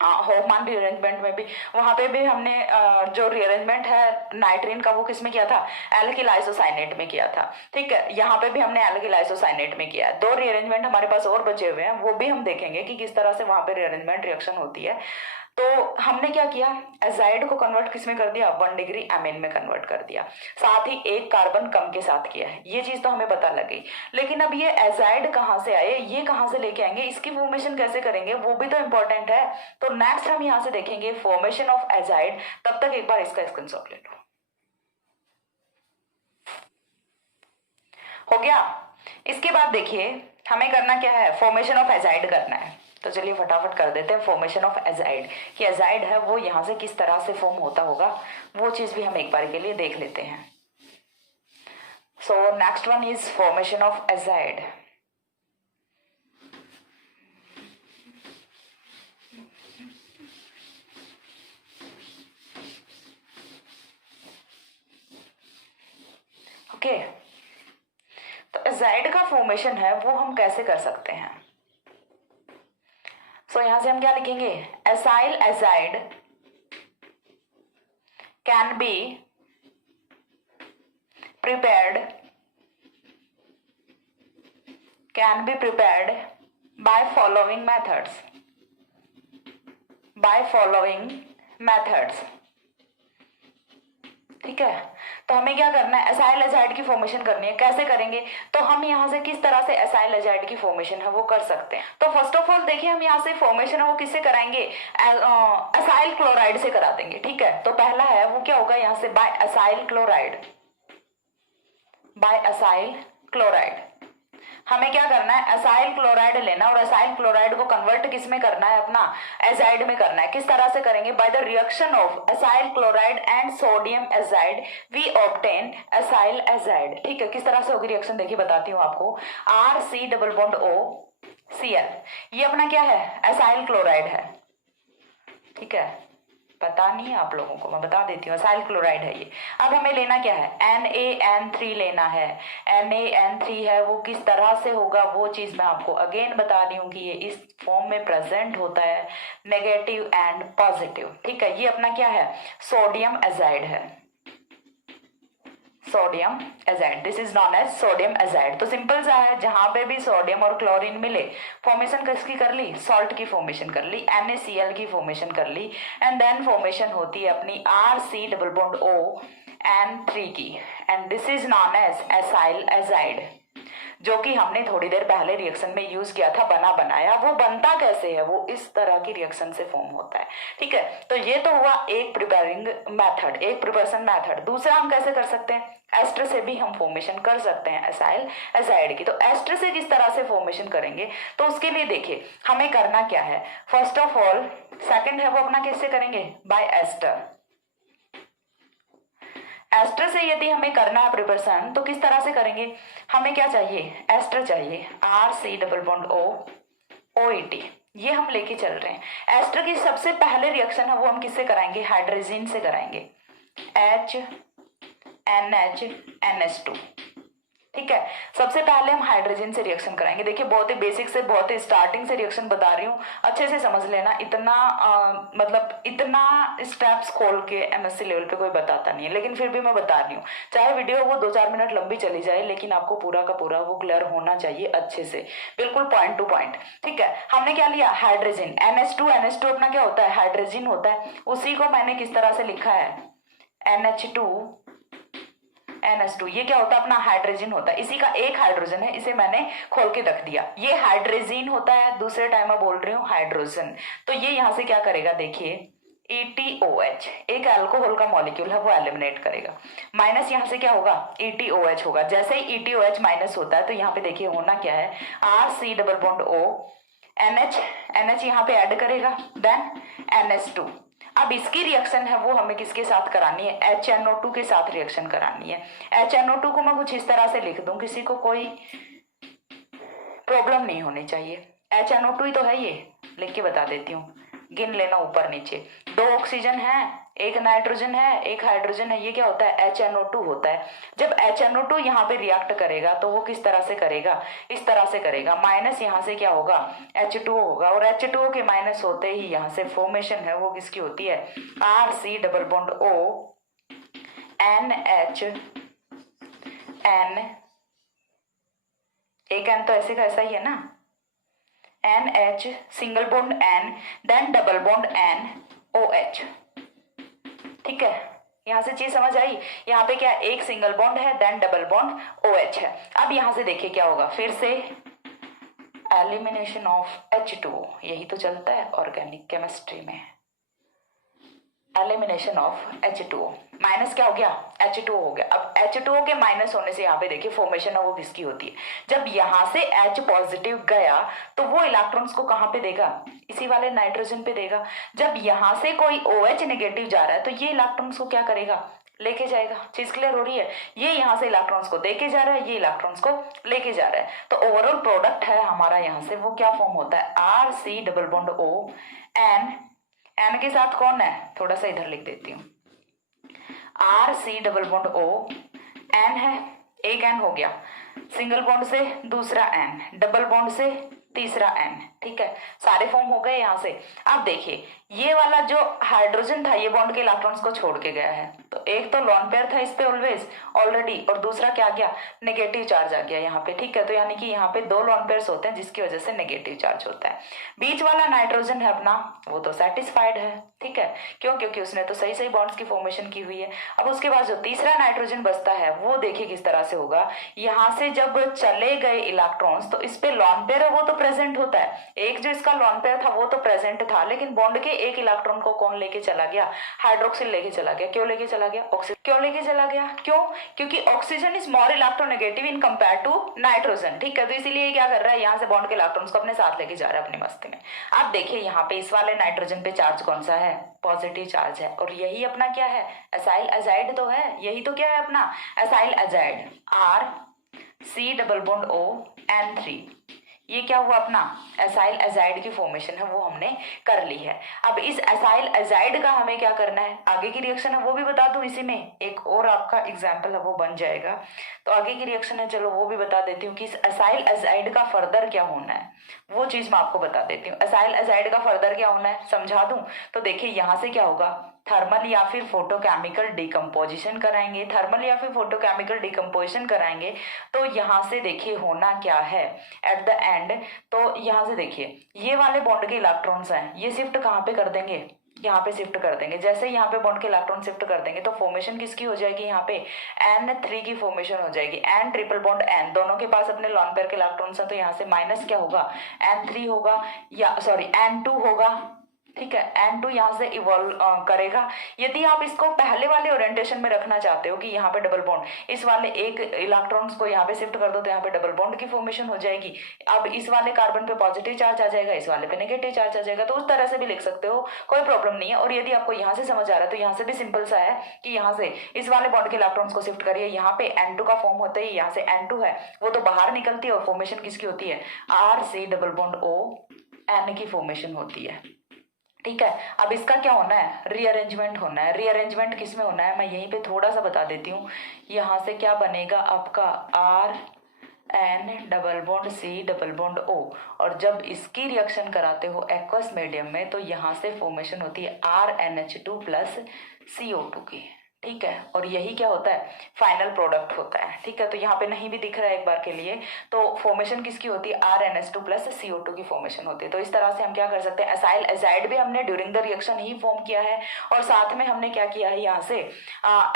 होफमान रीअरेंजमेंट में भी। वहां पे भी हमने जो रीअरेंजमेंट है नाइट्रीन का वो किस में किया था, एल्किल आइसोसाइनेट में किया था, ठीक है। यहाँ पे भी हमने एल्किल आइसोसाइनेट में किया है। 2 रीअरेंजमेंट हमारे पास और बचे हुए हैं, वो भी हम देखेंगे कि किस तरह से वहां पे रीअरेंजमेंट रिएक्शन होती है। तो हमने क्या किया, एजाइड को कन्वर्ट किस में कर दिया, 1 डिग्री अमीन में कन्वर्ट कर दिया, साथ ही एक कार्बन कम के साथ किया है। ये चीज तो हमें पता लगी, लेकिन अब ये एजाइड कहाँ से आए, ये कहाँ से लेके आएंगे, इसकी फॉर्मेशन कैसे करेंगे, वो भी तो इंपॉर्टेंट है। तो नेक्स्ट हम यहाँ से देखेंगे फॉर्मेशन ऑफ एजाइड। तब तक एक बार इसका स्क्रीनशॉट ले लो। हो गया। इसके बाद देखिए हमें करना क्या है, फॉर्मेशन ऑफ एजाइड करना है। तो चलिए फटाफट कर देते हैं फॉर्मेशन ऑफ एजाइड, कि एजाइड है वो यहां से किस तरह से फॉर्म होता होगा, वो चीज भी हम एक बार के लिए देख लेते हैं। So next one is formation of azide. Okay, तो एजाइड का फॉर्मेशन है वो हम कैसे कर सकते हैं। सो यहां से हम क्या लिखेंगे, acyl azide can be prepared by following methods, ठीक है। तो हमें क्या करना है, एसाइल एजाइड की फॉर्मेशन करनी है। कैसे करेंगे, तो हम यहाँ से किस तरह से एसाइल एजाइड की फॉर्मेशन है वो कर सकते हैं। तो फर्स्ट ऑफ ऑल देखिए हम यहाँ से फॉर्मेशन है वो किससे कराएंगे, एसाइल क्लोराइड से करा देंगे, ठीक है। तो पहला है वो क्या होगा, यहाँ से बाय एसाइल क्लोराइड हमें क्या करना है, एसाइल क्लोराइड लेना और एसाइल क्लोराइड को कन्वर्ट किस में करना है, अपना एजाइड में करना है। किस तरह से करेंगे, by the reaction of acyl chloride and sodium azide we obtain acyl azide, ठीक है। किस तरह से होगी रिएक्शन देखिए बताती हूँ आपको, RC+O Cl, ये अपना क्या है, एसाइल क्लोराइड है, ठीक है। पता नहीं है आप लोगों को, मैं बता देती हूँ, एसाइल क्लोराइड है ये। अब हमें लेना क्या है, NaN3 लेना है। NaN3 है वो किस तरह से होगा वो चीज मैं आपको अगेन बता रही हूँ कि ये इस फॉर्म में प्रेजेंट होता है, नेगेटिव एंड पॉजिटिव, ठीक है। ये अपना क्या है, सोडियम एजाइड है, sodium azide, this is known as sodium azide. तो सिंपल सा है, जहां पे भी सोडियम और क्लोरीन मिले फॉर्मेशन किसकी कर ली, सॉल्ट की फॉर्मेशन कर ली, NaCl की फॉर्मेशन कर ली, एंड देन फॉर्मेशन होती है अपनी RC+O N3 की, and this is known as acyl azide, जो कि हमने थोड़ी देर पहले रिएक्शन में यूज किया था, बना बनाया। वो बनता कैसे है, वो इस तरह की रिएक्शन से फॉर्म होता है, ठीक है। तो ये तो हुआ एक प्रिपेयरिंग मेथड, एक प्रिपरेशन मेथड। दूसरा हम कैसे कर सकते हैं, एस्टर से भी हम फॉर्मेशन कर सकते हैं एसाइल एजाइड की। तो एस्टर से किस तरह से फॉर्मेशन करेंगे, तो उसके लिए देखिए हमें करना क्या है, फर्स्ट ऑफ ऑल सेकंड है वो अपना कैसे करेंगे, बाय एस्टर। एस्टर से यदि हमें करना है प्रिपरेशन तो किस तरह से करेंगे, हमें क्या चाहिए, एस्टर चाहिए, RC+O-OET, ये हम लेके चल रहे हैं। एस्टर की सबसे पहले रिएक्शन है वो हम किससे कराएंगे, हाइड्रोजन से कराएंगे, HNH NH2, ठीक है। सबसे पहले हम हाइड्रोजन से रिएक्शन कराएंगे। देखिए बहुत ही बेसिक से, बहुत ही स्टार्टिंग से रिएक्शन बता रही हूँ, अच्छे से समझ लेना। इतना मतलब इतना स्टेप्स खोल के एमएससी लेवल पे कोई बताता नहीं है, लेकिन फिर भी मैं बता रही हूँ। चाहे वीडियो वो 2-4 मिनट लंबी चली जाए, लेकिन आपको पूरा का पूरा वो क्लियर होना चाहिए अच्छे से, बिल्कुल पॉइंट टू पॉइंट। ठीक है, हमने क्या लिया, हाइड्रोजन, NH2। NH2 अपना क्या होता है, हाइड्रोजन होता है। उसी को मैंने किस तरह से लिखा है, NH2 NH2। ये क्या होता है, अपना हाइड्रोजन होता है। इसी का एक हाइड्रोजन है, इसे मैंने खोल के रख दिया। ये हाइड्रोजन होता है, दूसरे टाइम मैं बोल रही हूँ हाइड्रोजन। तो ये यहां से क्या करेगा, देखिए ETOH, एक अल्कोहल का मॉलिक्यूल है, वो एलिमिनेट करेगा। माइनस यहाँ से क्या होगा, ETOH होगा। जैसे ही ETOH माइनस होता है तो यहाँ पे देखिए होना क्या है, RC double bond O, NH यहाँ पे ऐड करेगा, देन NH2। अब इसकी रिएक्शन है वो हमें किसके साथ करानी है, HNO2 के साथ रिएक्शन करानी है। HNO2 को मैं कुछ इस तरह से लिख दूं, किसी को कोई प्रॉब्लम नहीं होनी चाहिए। HNO2 ही तो है, ये लिख के बता देती हूँ, गिन लेना ऊपर नीचे। 2 ऑक्सीजन है, एक नाइट्रोजन है, एक हाइड्रोजन है। ये क्या होता है, HNO2 होता है। जब HNO2 यहाँ पे रिएक्ट करेगा तो वो किस तरह से करेगा, इस तरह से करेगा। माइनस यहाँ से क्या होगा, H2O होगा, और H2O के माइनस होते ही यहाँ से फॉर्मेशन है वो किसकी होती है, RC double bond O NH N, एक N तो ऐसे का ऐसा ही है ना, NH single bond N, then double bond NOH। ठीक है, यहां से चीज समझ आई। यहाँ पे क्या, एक सिंगल बॉन्ड है, देन डबल बॉन्ड OH है। अब यहां से देखिए क्या होगा, फिर से एलिमिनेशन ऑफ H2O, यही तो चलता है ऑर्गेनिक केमिस्ट्री में, एलिमिनेशन ऑफ H2O। माइनस क्या हो गया, H2O हो गया। अब H2O के माइनस होने से यहाँ पे देखिए फॉर्मेशन है वो किसकी होती है, जब यहाँ से H पॉजिटिव गया तो वो इलेक्ट्रॉन्स को कहाँ पे देगा, इसी वाले नाइट्रोजन पे देगा। जब यहाँ से कोई OH नेगेटिव जा रहा है तो ये इलेक्ट्रॉन्स को क्या करेगा, लेके जाएगा। चीज क्लियर हो रही है, ये यहाँ से इलेक्ट्रॉन्स को देके जा रहा है, ये इलेक्ट्रॉन्स को लेके जा रहा है। तो ओवरऑल प्रोडक्ट है हमारा यहाँ से वो क्या फॉर्म होता है, RC double bond O N के साथ कौन है, थोड़ा सा इधर लिख देती हूँ, RC double bond O N है, एक N हो गया, सिंगल बॉन्ड से दूसरा N, डबल बॉन्ड से तीसरा N। ठीक है, सारे फॉर्म हो गए यहाँ से। अब देखिए ये वाला जो हाइड्रोजन था ये बॉन्ड के इलेक्ट्रॉन्स को छोड़ के गया है, तो एक तो लॉन पेयर था इस पे ऑलवेज ऑलरेडी, और दूसरा क्या गया, नेगेटिव चार्ज आ गया यहाँ पे। ठीक है, तो यानी कि यहाँ पे 2 लॉन पेयर्स होते हैं जिसकी वजह से नेगेटिव चार्ज होता है। बीच वाला नाइट्रोजन है अपना, वो तो सेटिस्फाइड है। ठीक है, क्यों, क्योंकि उसने तो सही सही बॉन्ड्स की फॉर्मेशन की हुई है। अब उसके बाद जो तीसरा नाइट्रोजन बचता है वो देखिए किस तरह से होगा, यहाँ से जब चले गए इलेक्ट्रॉन्स तो इस पे लॉन पेयर है वो तो प्रेजेंट होता है, एक जो इसका लॉन पेयर था वो तो प्रेजेंट था, लेकिन बॉन्ड के एक इलेक्ट्रॉन को कौन लेके चला गया, हाइड्रोक्सिल लेके चला गया। क्यों लेके चला गया, ऑक्सीजन क्यों लेके चला गया, क्यों, क्योंकि oxygen is more electronegative in compare to nitrogen. ठीक है, तो इसीलिए क्या कर रहा है, यहाँ से बॉन्ड के इलेक्ट्रॉन्स को अपने साथ लेके जा रहा है अपनी मस्ती में। अब देखिए यहाँ पे इस वाले नाइट्रोजन पे चार्ज कौन सा है, पॉजिटिव चार्ज है, और यही अपना क्या है, एसाइल एजाइड तो है, यही तो क्या है अपना acyl azide, RC double bond O N3। ये क्या हुआ, अपना एसाइल एजाइड की फॉर्मेशन है वो हमने कर ली है। अब इस एसाइल एजाइड का हमें क्या करना है, आगे की रिएक्शन है वो भी बता दूं, इसी में एक और आपका एग्जाम्पल है वो बन जाएगा। तो आगे की रिएक्शन है, चलो वो भी बता देती हूँ कि इस एसाइल एजाइड का फर्दर क्या होना है, वो चीज मैं आपको बता देती हूँ। एसाइल एजाइड का फर्दर क्या होना है समझा दूं, तो देखिए यहाँ से क्या होगा, थर्मल या फिर फोटोकेमिकल डिकम्पोजिशन कराएंगे, थर्मल या फिर फोटोकेमिकल डिकम्पोजिशन कराएंगे। तो यहाँ से देखिए होना क्या है एट द एंड, तो यहाँ से देखिए ये वाले बॉन्ड के इलेक्ट्रॉन्स हैं, ये शिफ्ट कहाँ पे कर देंगे, यहाँ पे शिफ्ट कर देंगे। जैसे यहाँ पे बॉन्ड के इलेक्ट्रॉन शिफ्ट कर देंगे तो फॉर्मेशन किसकी हो जाएगी, यहाँ पे N3 की फॉर्मेशन हो जाएगी। N ट्रिपल बॉन्ड N, दोनों के पास अपने लॉन पेयर के इलेक्ट्रॉन्स हैं, तो यहाँ से माइनस क्या होगा, N3 होगा, या सॉरी N2 होगा। ठीक है, N2 यहाँ से इवॉल्व करेगा। यदि आप इसको पहले वाले ओरिएंटेशन में रखना चाहते हो कि यहाँ पे डबल बॉन्ड, इस वाले एक इलेक्ट्रॉन्स को यहाँ पे शिफ्ट कर दो तो यहाँ पे डबल बॉन्ड की फॉर्मेशन हो जाएगी। अब इस वाले कार्बन पे पॉजिटिव चार्ज आ जाएगा, इस वाले पे नेगेटिव चार्ज आ जाएगा, तो उस तरह से भी लिख सकते हो, कोई प्रॉब्लम नहीं है। और यदि आपको यहाँ से समझ आ रहा है तो यहाँ से भी सिंपल सा है कि यहाँ से इस वाले बॉन्ड के इलेक्ट्रॉन्स को शिफ्ट करिए, यहाँ पे N2 का फॉर्म होता है, यहाँ से N2 है वो तो बाहर निकलती है, और फॉर्मेशन किसकी होती है, RC double bond O N की फॉर्मेशन होती है। ठीक है। अब इसका क्या होना है, रीअरेंजमेंट होना है। रीअरेंजमेंट किस में होना है, मैं यहीं पे थोड़ा सा बता देती हूँ। यहाँ से क्या बनेगा आपका RN double bond C double bond O, और जब इसकी रिएक्शन कराते हो एक्वस मीडियम में तो यहाँ से फॉर्मेशन होती है RNH2 प्लस CO2 की। ठीक है, और यही क्या होता है, फाइनल प्रोडक्ट होता है। ठीक है, तो यहाँ पे नहीं भी दिख रहा है एक बार के लिए, तो फॉर्मेशन किसकी होती है, RNH2 प्लस CO2 की फॉर्मेशन होती है। तो इस तरह से हम क्या कर सकते हैं, एसाइल एजाइड भी हमने during the reaction he form किया है, और साथ में हमने क्या किया है, यहाँ से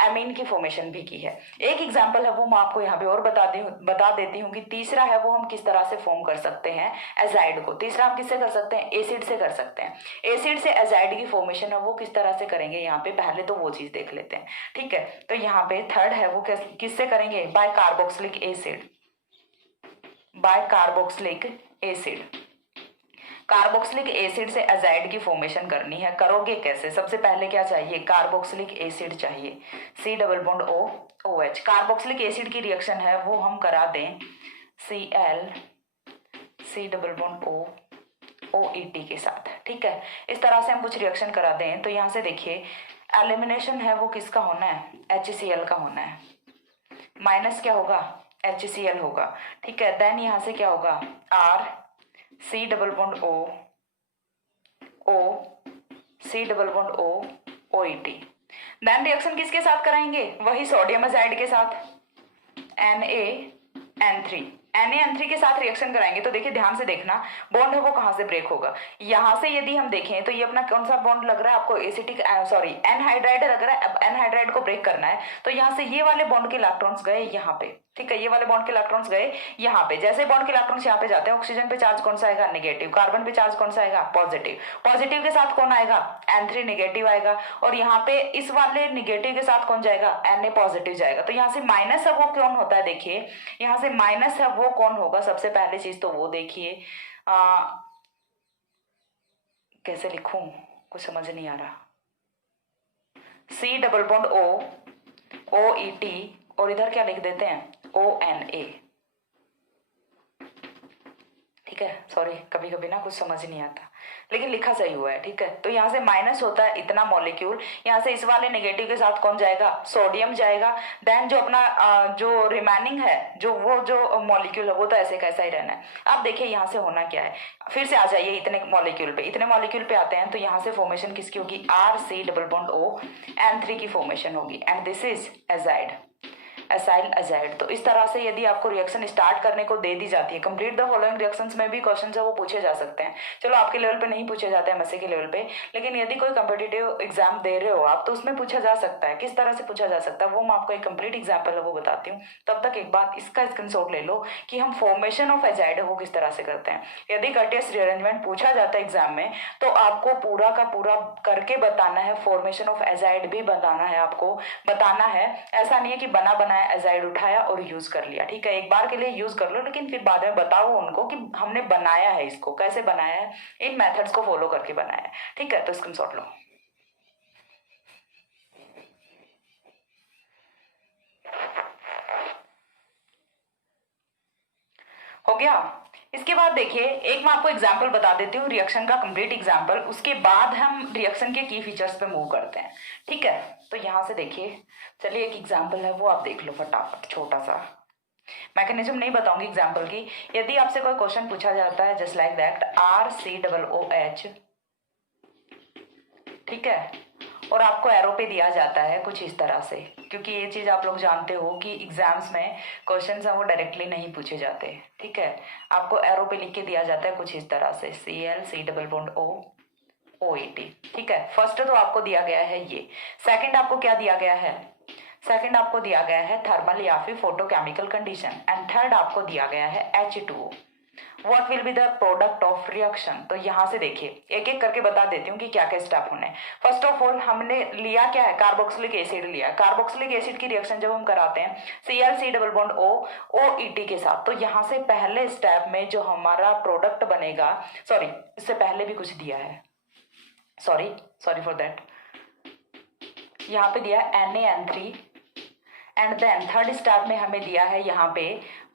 एमीन की फॉर्मेशन भी की है। एक एग्जाम्पल है वो मैं आपको यहाँ पे और बता देती हूँ कि तीसरा है वो हम किस तरह से फॉर्म कर सकते हैं एजाइड को। तीसरा हम किससे कर सकते हैं, एसिड से कर सकते हैं। एसिड से एजाइड की फॉर्मेशन है वो किस तरह से करेंगे, यहाँ पे पहले तो वो चीज देख लेते हैं। ठीक है, तो यहाँ पे थर्ड है वो किससे करेंगे, by carboxylic acid. By carboxylic acid, carboxylic acid से एजाइड की फॉर्मेशन करनी है। करोगे कैसे, सबसे पहले क्या चाहिए, कार्बोक्सिलिक एसिड चाहिए, C double bond O OH। Carboxylic acid की रिएक्शन है वो हम करा दें Cl C double bond O OET के साथ। ठीक है, इस तरह से हम कुछ रिएक्शन करा दें तो यहाँ से देखिए एलिमिनेशन है वो किसका होना है, HCl का होना है। माइनस क्या होगा, HCl होगा। ठीक है, देन यहाँ से क्या होगा, R C double bond O C double bond O OET। Then reaction किसके साथ कराएंगे, वही सोडियम एजाइड के साथ, NaN3 के साथ रिएक्शन कराएंगे। तो देखिए ध्यान से देखना, बॉन्ड है वो कहाँ से ब्रेक होगा, यहाँ से यदि हम देखें तो ये अपना कौन सा बॉन्ड लग रहा है आपको, एसिटिक एनहाइड्राइड लग रहा है। अब एनहाइड्राइड को ब्रेक करना है तो यहाँ से ये वाले बॉन्ड के इलेक्ट्रॉन्स गए यहाँ पे। ठीक है, ये वाले बॉन्ड के इलेक्ट्रॉन्स गए यहाँ पे। जैसे बॉन्ड के इलेक्ट्रॉन्स यहाँ पे जाते हैं, ऑक्सीजन पे चार्ज कौन सा आएगा, नेगेटिव। कार्बन पे चार्ज कौन सा आएगा, पॉजिटिव। पॉजिटिव के साथ कौन आएगा, N3 नेगेटिव आएगा, और यहाँ पे इस वाले नेगेटिव के साथ कौन जाएगा, Na पॉजिटिव जाएगा। तो यहाँ से माइनस है वो कौन होता है, देखिए यहाँ से माइनस है वो कौन होगा, सबसे पहले चीज तो वो देखिए, कैसे लिखूं कुछ समझ नहीं आ रहा, C double bond O OET, और इधर क्या लिख देते हैं, ONA। ठीक है, सॉरी कभी कभी ना कुछ समझ नहीं आता, लेकिन लिखा सही हुआ है। ठीक है, तो यहाँ से माइनस होता है इतना मॉलिक्यूल, यहाँ से इस वाले नेगेटिव के साथ कौन जाएगा, सोडियम जाएगा। देन जो अपना जो रिमेनिंग है जो मॉलिक्यूल है वो तो ऐसे कैसा ही रहना है। अब देखिए यहाँ से होना क्या है, फिर से आ जाइए इतने मॉलिक्यूल पे आते हैं। तो यहाँ से फॉर्मेशन किसकी होगी, RC double bond O N3 की फॉर्मेशन होगी, and this is azide, acyl azide. तो इस तरह से यदि आपको रिएक्शन स्टार्ट करने को दे दी जाती है, कंप्लीट द फॉलोइंग रिएक्शंस में भी क्वेश्चन है वो पूछे जा सकते हैं। चलो आपके लेवल पे नहीं पूछे जाते हैं, एमएससी के लेवल पे, लेकिन यदि कोई कम्पिटिटिव एग्जाम दे रहे हो आप तो उसमें पूछा जा सकता है। किस तरह से पूछा जा सकता है वो मैं आपको एक कंप्लीट एग्जाम्पल है वो बताती हूँ। तब तक एक बात इसका स्क्रीनशॉट ले लो कि हम फॉर्मेशन ऑफ एजाइड है वो किस तरह से करते हैं। यदि कर्टियस रीअरेंजमेंट पूछा जाता है एग्जाम में तो आपको पूरा का पूरा करके बताना है, फॉर्मेशन ऑफ एजाइड भी बताना है, आपको बताना है। ऐसा नहीं है कि बना बनाया एजाइड उठाया और यूज कर लिया। ठीक है, एक बार के लिए यूज कर लो, लेकिन फिर बाद में बताओ उनको कि हमने बनाया है, इसको कैसे बनाया है, इन मेथड्स को फॉलो करके बनाया है। ठीक है, तो स्क्रीनशॉट लो। हो गया। इसके बाद देखिए एक मैं आपको एग्जांपल बता देती हूँ, रिएक्शन का कंप्लीट एग्जांपल, उसके बाद हम रिएक्शन के की फीचर्स पे मूव करते हैं। ठीक है, तो यहाँ से देखिए, चलिए एक एग्जांपल है वो आप देख लो फटाफट, छोटा सा मैकेनिज्म नहीं बताऊंगी एग्जांपल की। यदि आपसे कोई क्वेश्चन पूछा जाता है जस्ट लाइक दैट, RCOOH, ठीक है, और आपको एरो पे दिया जाता है कुछ इस तरह से, क्योंकि ये चीज आप लोग जानते हो कि एग्जाम्स में क्वेश्चंस हैं वो डायरेक्टली नहीं पूछे जाते। ठीक है, आपको एरो पे लिख के दिया जाता है कुछ इस तरह से, Cl C double bond O OET। ठीक है, फर्स्ट तो आपको दिया गया है ये, सेकंड आपको क्या दिया गया है, सेकंड आपको दिया गया है थर्मल या फिर फोटोकेमिकल कंडीशन, एंड थर्ड आपको दिया गया है H2O। What will be the product of reaction. तो यहाँ से देखिए एक एक करके बता देती हूँ कि क्या क्या स्टेप होने। फर्स्ट ऑफ ऑल हमने लिया क्या है, कार्बोक्सिलिक एसिड लिया। कार्बोक्सिलिक एसिड की रिएक्शन जब हम कराते हैं Cl C double bond O OET के साथ, तो यहाँ से पहले स्टेप में जो हमारा प्रोडक्ट बनेगा, सॉरी इससे पहले भी कुछ दिया है, सॉरी फॉर दैट, यहाँ पे दिया NaN3, and then third step में हमें दिया है यहाँ पे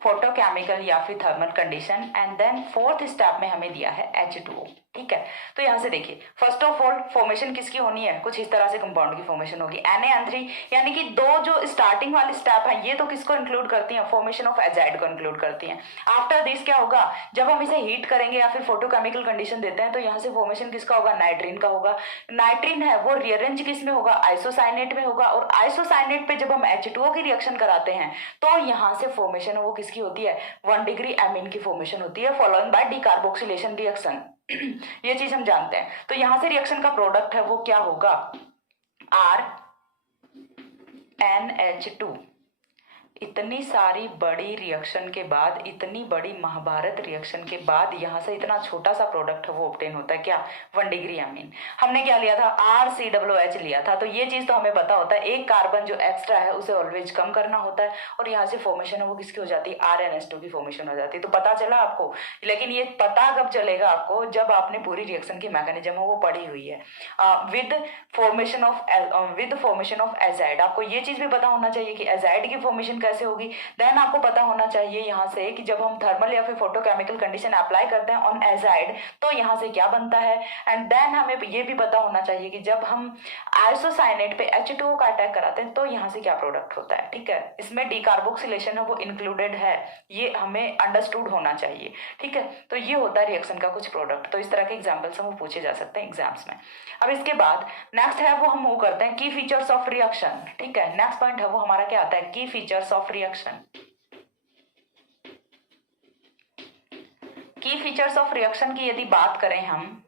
फोटोकेमिकल या फिर thermal condition, and then fourth step में हमें दिया है H2O। ठीक है, तो यहाँ से देखिए फर्स्ट ऑफ ऑल फॉर्मेशन किसकी होनी है, कुछ इस तरह से कंपाउंड की फॉर्मेशन होगी Na N3, यानी कि दो जो स्टार्टिंग वाली स्टेप है ये तो किसको इंक्लूड करती हैं, फॉर्मेशन ऑफ एजाइड को इंक्लूड करती हैं। आफ्टर दिस क्या होगा, जब हम इसे हीट करेंगे या फिर फोटोकेमिकल कंडीशन देते हैं तो यहाँ से फॉर्मेशन किसका होगा, नाइट्रीन का होगा। नाइट्रीन है वो रीअरेंज किस में होगा, आइसोसाइनेट में होगा, और आइसोसाइनेट पे जब हम H2O की रिएक्शन कराते हैं तो यहाँ से फॉर्मेशन वो किसकी होती है, 1 डिग्री एमीन की फॉर्मेशन होती है फॉलोइंग बाय डीकार्बोक्सिलेशन रिएक्शन। ये चीज हम जानते हैं। तो यहां से रिएक्शन का प्रोडक्ट है वो क्या होगा, RNH2। इतनी सारी बड़ी रिएक्शन के बाद, इतनी बड़ी महाभारत रिएक्शन के बाद यहाँ से इतना छोटा सा प्रोडक्ट वो ऑब्टेन होता है क्या, 1 डिग्री एमीन। हमने क्या लिया था, RCOOH लिया था। तो ये चीज तो हमें पता होता है, एक कार्बन जो एक्स्ट्रा है उसे ऑलवेज कम करना होता है, और यहाँ से फॉर्मेशन है वो किसकी हो जाती है, RNH2 की फॉर्मेशन हो जाती है। तो पता चला आपको, लेकिन ये पता कब चलेगा आपको, जब आपने पूरी रिएक्शन की मैकेनिज्म वो पढ़ी हुई है विद फॉर्मेशन ऑफ एजाइड। आपको ये चीज भी पता होना चाहिए कि एजाइड की फॉर्मेशन कैसे होगी। देन आपको पता होना चाहिए यहाँ से कि जब हम थर्मल या फिर फोटोकेमिकल कंडीशन अप्लाई करते हैं ऑन एजाइड तो यहाँ से क्या बनता है। एंड देन हमें ये भी पता होना चाहिए कि जब हम आइसोसाइनेट पे H2O का अटैक कराते हैं तो यहाँ से क्या प्रोडक्ट होता है। ठीक है, इसमें डीकार्बोक्सिलेशन है वो इंक्लूडेड है, ये हमें अंडरस्टूड होना चाहिए। ठीक है, तो ये होता है रिएक्शन का कुछ प्रोडक्ट। तो इस तरह के एग्जाम्पल्स हम पूछे जा सकते हैं एग्जाम्स में। अब इसके बाद नेक्स्ट है वो हम मूव करते हैं की फीचर्स ऑफ रिएक्शन। ठीक है, नेक्स्ट पॉइंट है वो हमारा क्या आता है, की फीचर्स ऑफ रिएक्शन। की फीचर्स ऑफ रिएक्शन की यदि बात करें हम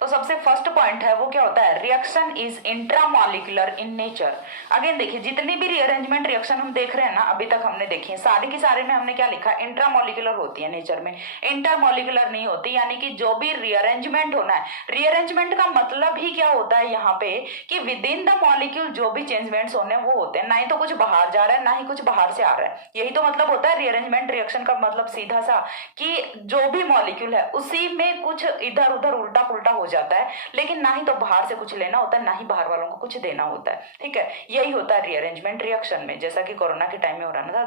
तो सबसे फर्स्ट पॉइंट है वो क्या होता है, reaction is intramolecular in nature. Again देखिए जितनी भी रीअरेंजमेंट रिएक्शन हम देख रहे हैं ना अभी तक हमने देखी है, सारे की सारे में हमने क्या लिखा, इंट्रामॉलिक्यूलर होती है नेचर में, इंटरमॉलिक्यूलर नहीं होती। यानी कि जो भी रीअरेंजमेंट होना है, रीअरेंजमेंट का मतलब ही क्या होता है यहाँ पे कि विद इन द मॉलिक्यूल जो भी चेंजमेंट्स होने वो होते हैं, ना ही तो कुछ बाहर जा रहा है ना ही कुछ बाहर से आ रहा है। यही तो मतलब होता है रीअरेंजमेंट रिएक्शन का मतलब, सीधा सा कि जो भी मॉलिक्यूल है उसी में कुछ इधर उधर उल्टा पुल्टा हो जाता है, लेकिन ना ही तो बाहर से कुछ लेना होता है ना ही बाहर वालों को कुछ देना होता है। ठीक है, यही होता है रीअरेंजमेंट रिएक्शन में। जैसा कि कोरोना के टाइम में हो रहा था,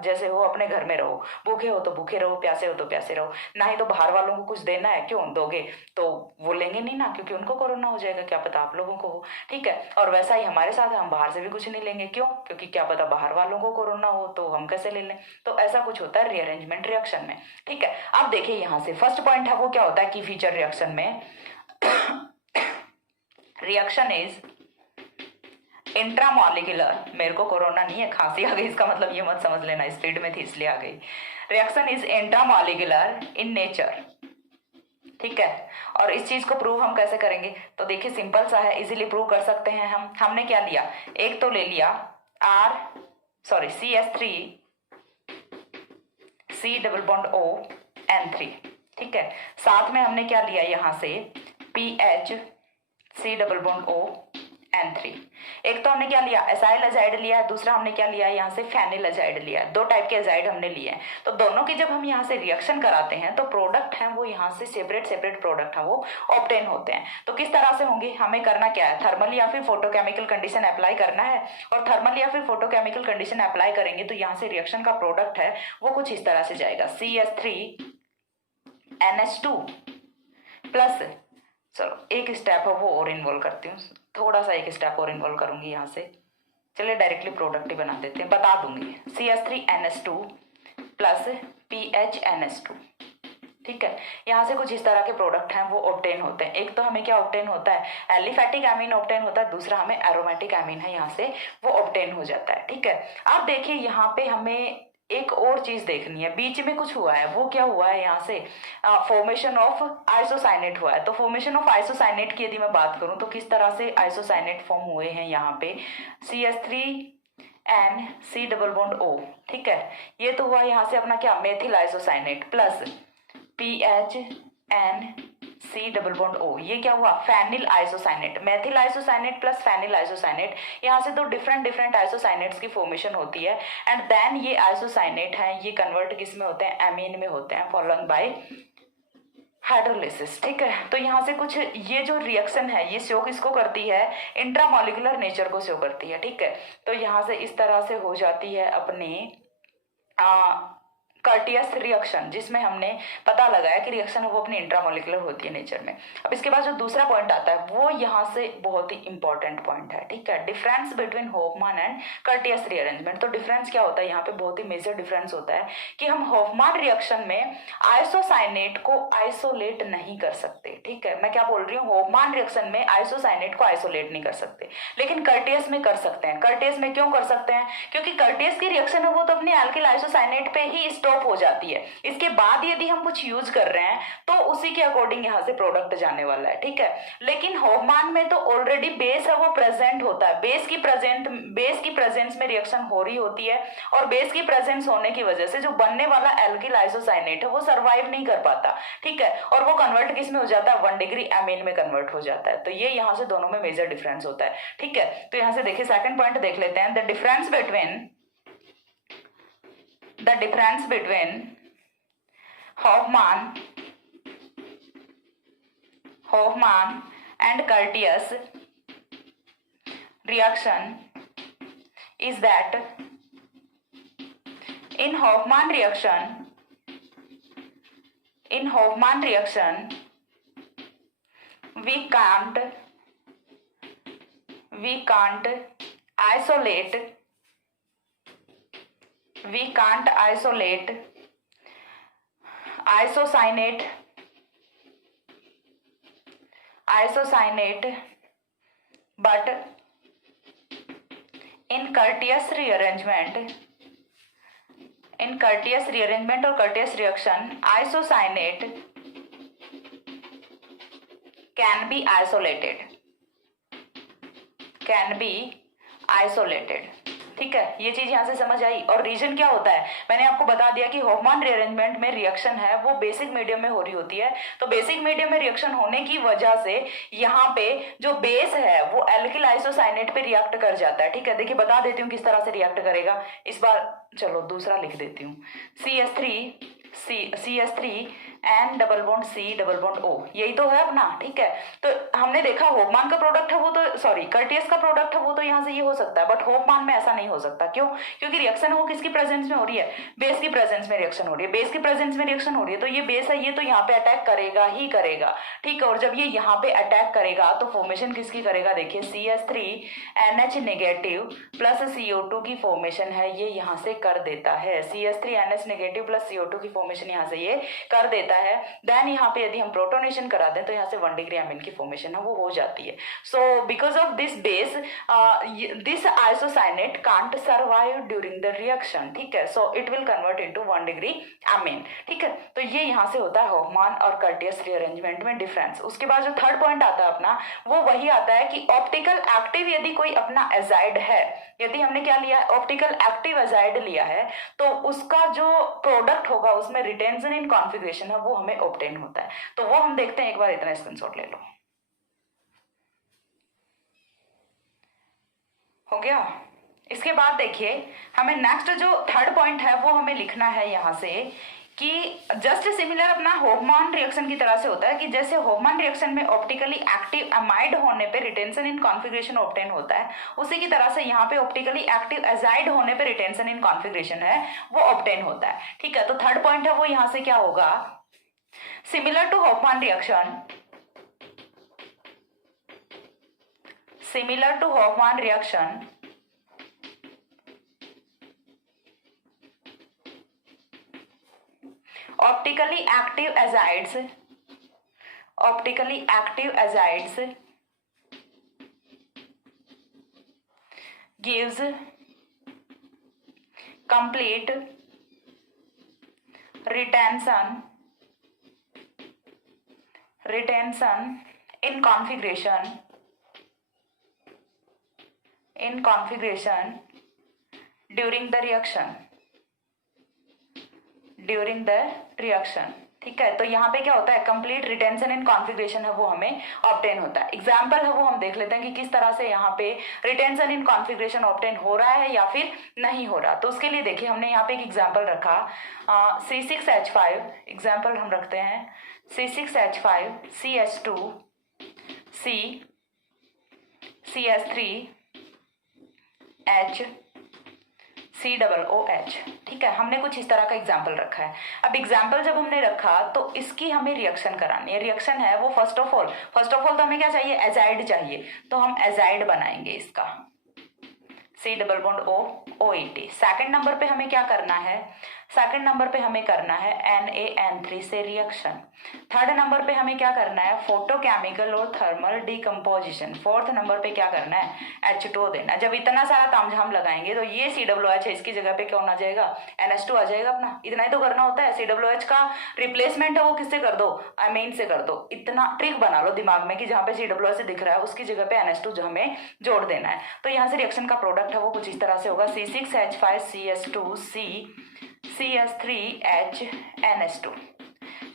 जैसे हो अपने घर में रहो, भूखे हो तो भूखे रहो, प्यासे हो तो प्यासे रहो, ना ही तो बाहर वालों को कुछ देना है। क्यों दोगे, तो वो लेंगे नहीं ना, क्योंकि उनको कोरोना हो जाएगा, क्या पता आप लोगों को हो। ठीक है, और वैसा ही हमारे साथ है, हम बाहर से भी कुछ नहीं लेंगे। क्यों, क्योंकि क्या पता बाहर वालों को कोरोना हो तो हम कैसे ले लें। तो ऐसा कुछ होता है रीअरेंजमेंट रिएक्शन में। ठीक है, अब देखिए यहाँ से फर्स्ट पॉइंट है वो क्या होता है की फीचर रिएक्शन में, रिएक्शन इज इंट्रामॉलिक्यूलर। मेरे को कोरोना नहीं है, खांसी आ गई, इसका मतलब ये मत समझ लेना स्पीड में थी इसलिए आ गई। Reaction is intramolecular in nature. ठीक है, और इस चीज को प्रूव हम कैसे करेंगे, तो देखिए सिंपल सा है, इजीली प्रूव कर सकते हैं हम। हमने क्या लिया, एक तो ले लिया CH3 C double bond O N3। ठीक है, साथ में हमने क्या लिया यहाँ से PH C double bond O N3। एक तो हमने क्या लिया, एसाइल एजाइड लिया है, दूसरा हमने क्या लिया है यहाँ से फेनिल एजाइड लिया है। 2 टाइप के एजाइड हमने लिए हैं। तो दोनों की जब हम यहाँ से रिएक्शन कराते हैं तो प्रोडक्ट हैं वो यहाँ से सेपरेट प्रोडक्ट हैं वो ऑब्टेन होते हैं। तो किस तरह से होंगे, हमें करना क्या है, थर्मल या फिर फोटोकेमिकल कंडीशन अप्लाई करना है, और थर्मल या फिर फोटोकेमिकल कंडीशन अप्लाई करेंगे तो यहाँ से रिएक्शन का प्रोडक्ट है वो कुछ इस तरह से जाएगा, CH3NH2 प्लस, चलो एक स्टेप है वो और इन्वॉल्व करती हूँ, थोड़ा सा एक स्टेप और इन्वॉल्व करूंगी यहाँ से। चलिए डायरेक्टली प्रोडक्ट ही बना देते हैं, बता दूंगी, CH3NH2 प्लस PHNH2। ठीक है, यहाँ से कुछ इस तरह के प्रोडक्ट हैं वो ऑब्टेन होते हैं। एक तो हमें क्या ऑब्टेन होता है, एलिफैटिक एमीन ऑब्टेन होता है, दूसरा हमें एरोमेटिक एमीन है यहाँ से वो ऑब्टेन हो जाता है। ठीक है, अब देखिए यहाँ पे हमें एक और चीज देखनी है, बीच में कुछ हुआ है, वो क्या हुआ है, यहाँ से फॉर्मेशन ऑफ आइसोसाइनेट हुआ है। तो फॉर्मेशन ऑफ आइसोसाइनेट की यदि मैं बात करूं तो किस तरह से आइसोसाइनेट फॉर्म हुए हैं यहाँ पे, CH3N C double bond O। ठीक है, ये तो हुआ यहाँ से अपना क्या, methyl isocyanate plus PHN C double bond O, ये क्या हुआ, phenyl isocyanate. Methyl isocyanate plus phenyl isocyanate, यहाँ से तो डिफरेंट आइसोसाइनेट्स की फॉर्मेशन होती है। एंड देन ये आइसोसाइनेट हैं ये कन्वर्ट किस में होते हैं, एमीन में होते हैं फॉलोइंग बाय हाइड्रोलिसिस। ठीक है, तो यहाँ से कुछ ये जो रिएक्शन है ये शो किसको करती है, इंट्रामॉलिक्यूलर नेचर को शो करती है। ठीक है, तो यहाँ से इस तरह से हो जाती है अपने कर्टियस रिएक्शन, जिसमें हमने पता लगाया कि रिएक्शन है वो अपनी इंट्रामोलिकुलर होती है नेचर में। अब इसके बाद जो दूसरा पॉइंट आता है वो यहाँ से बहुत ही इंपॉर्टेंट पॉइंट है, ठीक है, difference between Hofmann and Curtius rearrangement. तो डिफरेंस क्या होता है यहाँ पे, बहुत ही मेजर डिफरेंस होता है कि हम होफमान रिएक्शन में आइसोसाइनेट को आइसोलेट नहीं कर सकते, ठीक है, मैं क्या बोल रही हूँ, होफमान रिएक्शन में आइसोसाइनेट को आइसोलेट नहीं कर सकते, लेकिन कर्टियस में कर सकते हैं। कर्टियस में क्यों कर सकते हैं, क्योंकि कर्टियस की रिएक्शन है वो तो अपने एल्किल आइसोसाइनेट पे ही स्टॉप हो जाती है। इसके बाद यदि हम कुछ यूज कर रहे हैं तो उसी के अकॉर्डिंग यहाँ से प्रोडक्ट जाने वाला है, ठीक है। लेकिन होफमान में तो ऑलरेडी बेस है वो प्रेजेंट होता है, बेस की प्रेजेंस में रिएक्शन हो रही होती है, और बेस की प्रेजेंस होने की वजह से जो बनने वाला एल्किल आइसोसाइनेट है वो सर्वाइव नहीं कर पाता, ठीक है, और वो कन्वर्ट किस में हो जाता है, 1 डिग्री एमीन में कन्वर्ट हो जाता है। तो ये यहाँ से दोनों में मेजर डिफरेंस होता है, ठीक है। तो यहाँ से देखिए सेकंड पॉइंट देख लेते हैं, the difference between Hoffman and Curtius reaction is that in Hoffman reaction we can't isolate isocyanate, but in Curtius rearrangement or Curtius reaction, isocyanate can be isolated, ठीक है। ये चीज यहाँ से समझ आई। और रीजन क्या होता है, मैंने आपको बता दिया कि होफमान रीअरेंजमेंट में रिएक्शन है वो बेसिक मीडियम में हो रही होती है, तो बेसिक मीडियम में रिएक्शन होने की वजह से यहाँ पे जो बेस है वो एल्किल आइसोसाइनेट पे रिएक्ट कर जाता है, ठीक है। देखिए बता देती हूँ किस तरह से रिएक्ट करेगा। इस बार चलो दूसरा लिख देती हूँ, CH3 N double bond C double bond O, यही तो है अपना, ठीक है। तो हमने देखा होफमान का प्रोडक्ट है वो तो, सॉरी कर्टियस का प्रोडक्ट है वो तो यहाँ से ये हो सकता है, बट होफमान में ऐसा नहीं हो सकता। क्यों, क्योंकि रिएक्शन वो किसकी प्रेजेंस में हो रही है, बेस की प्रेजेंस में रिएक्शन हो रही है, बेस की प्रेजेंस में रिएक्शन हो रही है, तो ये बेस है ये तो यहाँ पे अटैक करेगा ही करेगा, ठीक है। और जब ये यहाँ पे अटैक करेगा तो फॉर्मेशन किसकी करेगा, देखिए CH3NH नेगेटिव प्लस CO2 की फॉर्मेशन है ये यहाँ से कर देता है, CH3NH नेगेटिव प्लस CO2 की फॉर्मेशन यहाँ से ये कर देता है। देन यहाँ पे यदि हम प्रोटोनेशन करा दें तो यहाँ से 1 डिग्री एमीन की फॉर्मेशन है वो हो जाती है। So because of this base this isocyanate can't survive during the reaction, ठीक है। So it will convert into 1 degree amine, ठीक है। तो ये यहाँ से होता है होफमान और कर्टियस रीअरेंजमेंट में डिफरेंस। उसके बाद जो थर्ड पॉइंट आता है अपना वो वही आता है कि ऑप्टिकल एक्टिव यदि कोई अपना एजाइड है, यदि हमने क्या लिया है, ऑप्टिकल एक्टिव एजाइड लिया है, तो उसका जो प्रोडक्ट होगा उसमें रिटेंशन इन कॉन्फिगरेशन है वो हमें ऑब्टेन होता है। तो वो हम देखते हैं, एक बार इतना स्क्रीनशॉट ले लो, हो गया। इसके बाद देखिए हमें नेक्स्ट जो थर्ड पॉइंट है वो हमें लिखना है यहाँ से कि जस्ट सिमिलर अपना होफमान रिएक्शन की तरह से होता है कि जैसे होफमान रिएक्शन में ऑप्टिकली एक्टिव अमाइड होने पे रिटेंशन इन कॉन्फिगरेशन ऑब्टेन होता है, उसी की तरह से यहाँ पे ऑप्टिकली एक्टिव एजाइड होने पे रिटेंशन इन कॉन्फिगरेशन है वो ऑब्टेन होता है, ठीक है। तो थर्ड पॉइंट है वो यहाँ से क्या होगा, similar to Hofmann reaction optically active azides gives complete retention in configuration during the reaction, ठीक है। तो यहाँ पे क्या होता है, कंप्लीट रिटेंशन इन कॉन्फिगरेशन है वो हमें ऑब्टेन होता है। एग्जाम्पल है वो हम देख लेते हैं कि किस तरह से यहाँ पे रिटेंशन इन कॉन्फिगरेशन ऑब्टेन हो रहा है या फिर नहीं हो रहा। तो उसके लिए देखिए हमने यहाँ पे एक एग्जाम्पल रखा, C6H5 एग्जाम्पल हम रखते हैं, C6H5 CH2 C CH3H COOH। ठीक है, हमने कुछ इस तरह का एग्जाम्पल रखा है। अब एग्जाम्पल जब हमने रखा तो इसकी हमें रिएक्शन करानी है। रिएक्शन है वो फर्स्ट ऑफ ऑल तो हमें क्या चाहिए, एजाइड चाहिए, तो हम एजाइड बनाएंगे इसका COOH। सेकंड नंबर पे हमें क्या करना है, सेकंड नंबर पे हमें करना है NaN3 से रिएक्शन। थर्ड नंबर पे हमें क्या करना है, फोटोकेमिकल और थर्मल डिकम्पोजिशन। फोर्थ नंबर पे क्या करना है, H2O देना है। जब इतना सारा तामझाम लगाएंगे तो ये COOH है, इसकी जगह पे कौन आ जाएगा, NH2 आ जाएगा अपना। इतना ही तो करना होता है। COOH का रिप्लेसमेंट है वो किससे कर दो, अमीन से कर दो। इतना ट्रिक बना लो दिमाग में कि जहाँ पे COOH दिख रहा है उसकी जगह पे NH2 जो हमें जोड़ देना है। तो यहाँ से रिएक्शन का प्रोडक्ट है वो कुछ इस तरह से होगा, C6H5CS2C3HNH2।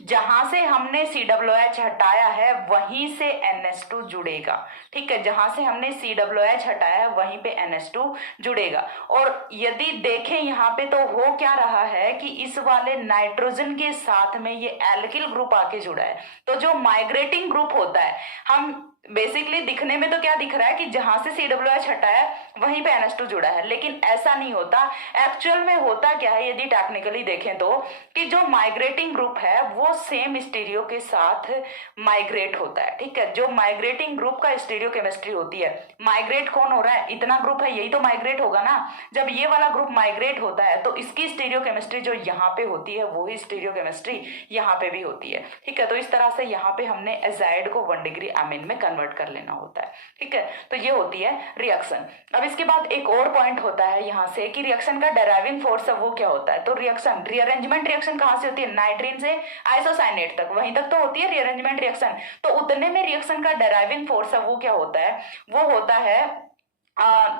जहां से हमने COOH हटाया है वहीं से NH2 जुड़ेगा। ठीक है, जहां से हमने COOH हटाया है वहीं पे NH2 जुड़ेगा। और यदि देखें यहाँ पे तो हो क्या रहा है कि इस वाले नाइट्रोजन के साथ में ये एल्किल ग्रुप आके जुड़ा है। तो जो माइग्रेटिंग ग्रुप होता है, हम बेसिकली दिखने में तो क्या दिख रहा है कि जहां से COOH हटाया वहीं पे NH2 जुड़ा है, लेकिन ऐसा नहीं होता। एक्चुअल में होता क्या है, यदि टेक्निकली देखें तो, कि जो माइग्रेटिंग ग्रुप है वो सेम स्टीरियो के साथ माइग्रेट होता है। ठीक है, जो माइग्रेटिंग ग्रुप का स्टीरियो केमिस्ट्री होती है, माइग्रेट कौन हो रहा है, इतना ग्रुप है यही तो माइग्रेट होगा ना। जब ये वाला ग्रुप माइग्रेट होता है तो इसकी स्टीरियो केमिस्ट्री जो यहाँ पे होती है वही स्टीरियो केमिस्ट्री यहाँ पे भी होती है। ठीक है, तो इस तरह से यहाँ पे हमने एजाइड को 1 डिग्री अमीन में कन्वर्ट कर लेना होता है। ठीक है, तो ये होती है रिएक्शन। अब इसके बाद एक और पॉइंट होता है यहाँ से कि रिएक्शन का डेराइविंग फोर्स वो क्या होता है। तो रिएक्शन, रीअरेंजमेंट रिएक्शन कहाँ से होती है, नाइट्रीन से आइसोसाइनेट तक, वहीं तक तो होती है रीअरेंजमेंट रिएक्शन। तो उतने में रिएक्शन का डेराइविंग फोर्स वो क्या होता है, वो होता है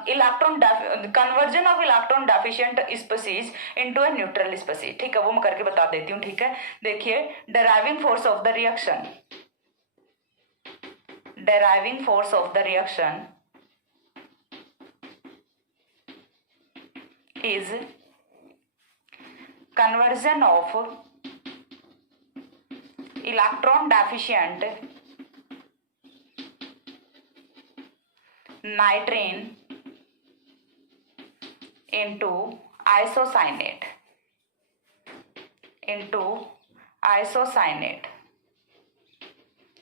electron conversion of electron deficient species into a neutral species. ठीक है, वो मैं करके बता देती हूँ। ठीक है, देखिए deriving force of the reaction, deriving force of the reaction is conversion of electron deficient nitrine into isocyanate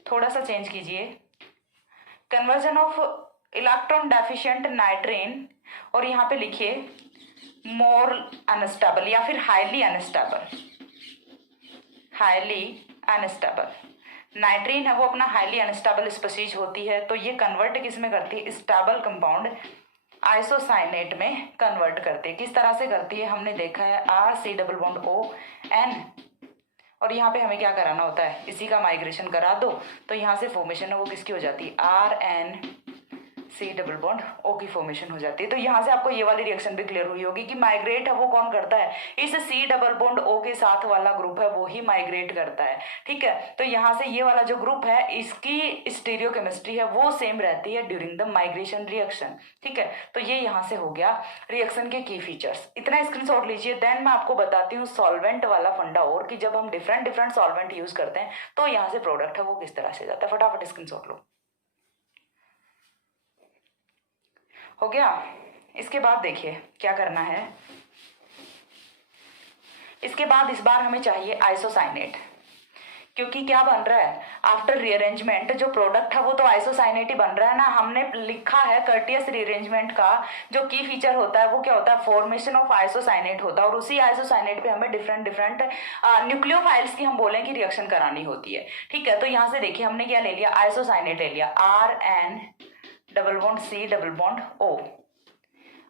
थोड़ा सा चेंज कीजिए, कन्वर्जन ऑफ इलेक्ट्रॉन डेफिशिएंट नाइट्रीन और यहाँ पे लिखिए मोर अनस्टेबल या फिर हाईली अनस्टेबल नाइट्रीन है वो अपना हाईली अनस्टेबल स्पीशीज होती है। तो ये कन्वर्ट किस में करती है, स्टेबल कंपाउंड आइसोसाइनेट में कन्वर्ट करती है। किस तरह से करती है, हमने देखा है RC+ON, और यहाँ पे हमें क्या कराना होता है, इसी का माइग्रेशन करा दो तो यहाँ से फॉर्मेशन है वो किसकी हो जाती है, RNC+O की फॉर्मेशन हो जाती है। तो यहाँ से आपको ये वाली रिएक्शन भी क्लियर हुई होगी कि माइग्रेट है वो कौन करता है, इस C+O के साथ वाला ग्रुप है वो ही माइग्रेट करता है। ठीक है, तो यहाँ से ये वाला जो ग्रुप है इसकी स्टीरियो केमिस्ट्री है वो सेम रहती है ड्यूरिंग द माइग्रेशन रिएक्शन। ठीक है, तो ये यहाँ से हो गया रिएक्शन के की फीचर्स। इतना स्क्रीनशॉट लीजिए, देन मैं आपको बताती हूँ सॉल्वेंट वाला फंडा, और कि जब हम डिफरेंट सॉल्वेंट यूज करते हैं तो यहाँ से प्रोडक्ट है वो किस तरह से जाता है। फटाफट स्क्रीनशॉट लो। हो गया। इसके बाद देखिए क्या करना है, इसके बाद इस बार हमें चाहिए आइसोसाइनेट, क्योंकि क्या बन रहा है आफ्टर रीअरेंजमेंट जो प्रोडक्ट है वो तो आइसोसाइनेट ही बन रहा है ना। हमने लिखा है कर्टियस रीअरेंजमेंट का जो की फीचर होता है वो क्या होता है, फॉर्मेशन ऑफ आइसोसाइनेट होता है, और उसी आइसोसाइनेट पे हमें डिफरेंट न्यूक्लियोफाइल्स की हम बोलें कि रिएक्शन करानी होती है। ठीक है, तो यहाँ से देखिए हमने क्या ले लिया, आइसोसाइनेट ले लिया, RN+C+O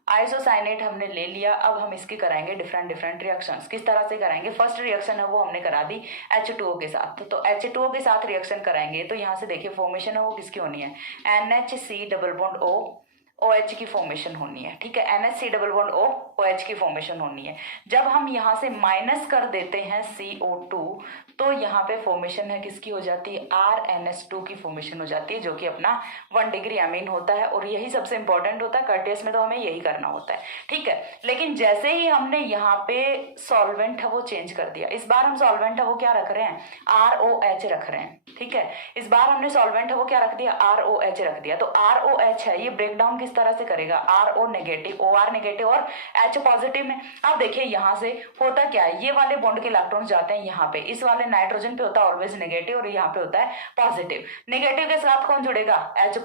आइसोसाइनेट हमने ले लिया। अब हम इसकी कराएंगे डिफरेंट रिएक्शंस। किस तरह से कराएंगे, फर्स्ट रिएक्शन है वो हमने करा दी H2O के साथ, तो H2O के साथ रिएक्शन कराएंगे तो यहाँ से देखिए फॉर्मेशन है वो किसकी होनी है, NHC+O OH की फॉर्मेशन होनी है। ठीक है, NHC+O OH की फॉर्मेशन होनी है। जब हम यहाँ से माइनस कर देते हैं CO2 तो यहाँ पे फॉर्मेशन है किसकी हो जाती है, RNH2 की फॉर्मेशन हो जाती है, जो कि अपना 1 डिग्री अमीन होता है, और यही सबसे इंपॉर्टेंट होता है कर्टियस में, तो हमें यही करना होता है। ठीक है, लेकिन जैसे ही हमने यहाँ पे सॉल्वेंट है वो चेंज कर दिया, इस बार हम सॉल्वेंट है वो क्या रख रहे हैं, ROH रख रहे हैं। ठीक है, इस बार हमने सॉल्वेंट है वो क्या रख दिया, ROH रख दिया। तो ROH है ये ब्रेक डाउन इस तरह से करेगा, R O negative, OR negative और H पॉजिटिव में। अब देखिए यहाँ से होता क्या है, ये वाले बॉन्ड के इलेक्ट्रॉन जाते हैं यहाँ पे, इस वाले नाइट्रोजन पे होता है ऑलवेज नेगेटिव और यहाँ पे होता है पॉजिटिव। नेगेटिव के साथ कौन जुड़ेगा, H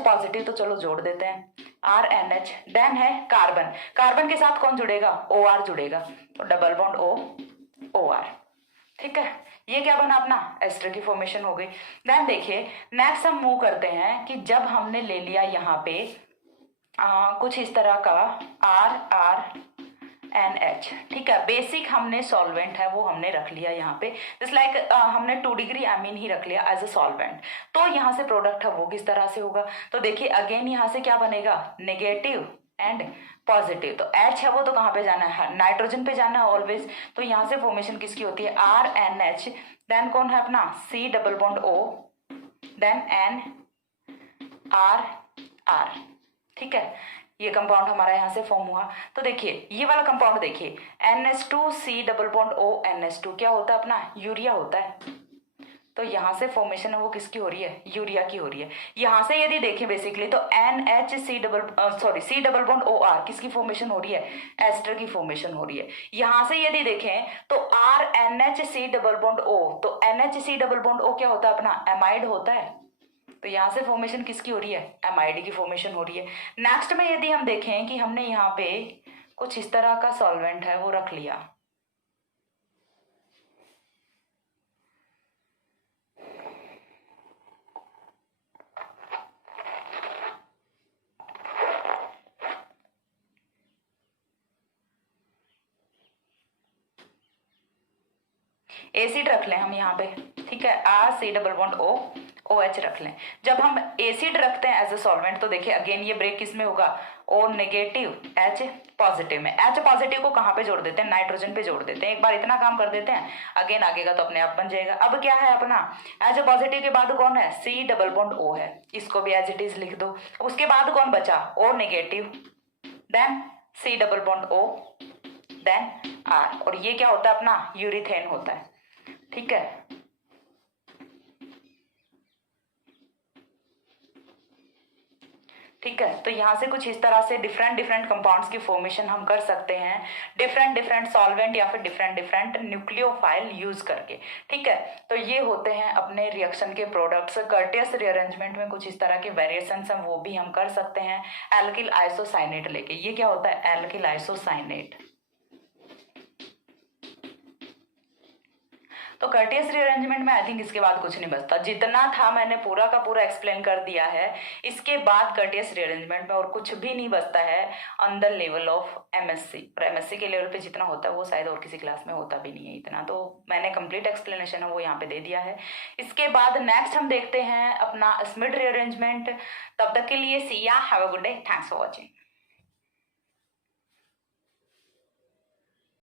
पॉजिटिव, तो चलो जोड़ देते हैं RNH। देन है कार्बन, कार्बन के साथ कौन जुड़ेगा, OR जुड़ेगा, तो डबल बॉन्ड OR। ठीक है, ये क्या बना अपना एस्टर की फॉर्मेशन हो गई। देन देखिए नेक्स्ट हम मूव करते हैं कि जब हमने ले लिया यहाँ पे कुछ इस तरह का RNH, ठीक है, बेसिक हमने सॉल्वेंट है वो हमने रख लिया यहाँ पे, जस्ट लाइक हमने 2 डिग्री अमीन ही रख लिया एज अ सॉल्वेंट। तो यहाँ से प्रोडक्ट है वो किस तरह से होगा, तो देखिए अगेन यहाँ से क्या बनेगा, नेगेटिव एंड पॉजिटिव। तो H है वो तो कहाँ पे जाना है, नाइट्रोजन पे जाना है ऑलवेज। तो यहाँ से फॉर्मेशन किसकी होती है, RNH, देन कौन है अपना C double bond O, then NR। ठीक है, ये कंपाउंड हमारा यहाँ से फॉर्म हुआ। तो देखिए ये वाला कंपाउंड देखिए NH2C double bond O NH2 क्या होता है अपना, यूरिया होता है। तो यहाँ से फॉर्मेशन है वो किसकी हो रही है, यूरिया की हो रही है। यहाँ से यदि देखें बेसिकली तो C डबल बॉन्ड OR किसकी फॉर्मेशन हो रही है, एस्टर की फॉर्मेशन हो रही है। यहाँ से यदि देखें तो RNHC डबल बॉन्ड O, तो NHC डबल बॉन्ड O क्या होता है अपना, एमाइड होता है। तो यहाँ से फॉर्मेशन किसकी हो रही है, एमाइड की फॉर्मेशन हो रही है। नेक्स्ट में यदि हम देखें कि हमने यहाँ पे कुछ इस तरह का सॉल्वेंट है वो रख लिया, एसिड रख लें हम यहाँ पे, ठीक है, RC डबल बॉन्ड OH रख लें। जब हम एसिड रखते हैं एज ए सॉल्वेंट तो देखिए अगेन ये ब्रेक किस में होगा, O नेगेटिव H पॉजिटिव में। H पॉजिटिव को कहाँ पे जोड़ देते हैं, नाइट्रोजन पे जोड़ देते हैं। एक बार इतना काम कर देते हैं, अगेन आगे का तो अपने आप बन जाएगा। अब क्या है अपना H पॉजिटिव के बाद कौन है, C डबल बॉन्ड O है, इसको भी एज इट इज लिख दो। उसके बाद कौन बचा, O negative, then C double bond O, then R, और ये क्या होता है अपना यूरिथेन होता है। ठीक है, ठीक है, तो यहाँ से कुछ इस तरह से डिफरेंट कंपाउंड्स की फॉर्मेशन हम कर सकते हैं डिफरेंट सॉल्वेंट या फिर डिफरेंट न्यूक्लियोफाइल यूज करके। ठीक है, तो ये होते हैं अपने रिएक्शन के प्रोडक्ट्स। कर्टियस रीअरेंजमेंट में कुछ इस तरह के वेरिएशंस हम वो भी हम कर सकते हैं एल्किल आइसोसाइनेट लेके। ये क्या होता है, एल्किल आइसोसाइनेट। तो कर्टियस रीअरेंजमेंट में आई थिंक इसके बाद कुछ नहीं बचता, जितना था मैंने पूरा का पूरा एक्सप्लेन कर दिया है। इसके बाद कर्टियस रीअरेंजमेंट में और कुछ भी नहीं बचता है on the level of MSc। और MSc के लेवल पे जितना होता है वो शायद और किसी क्लास में होता भी नहीं है इतना। तो मैंने कंप्लीट एक्सप्लेनेशन है वो यहाँ पे दे दिया है। इसके बाद नेक्स्ट हम देखते हैं अपना स्मिड रीअरेंजमेंट। तब तक के लिए सी या, have a good day, thanks for watching.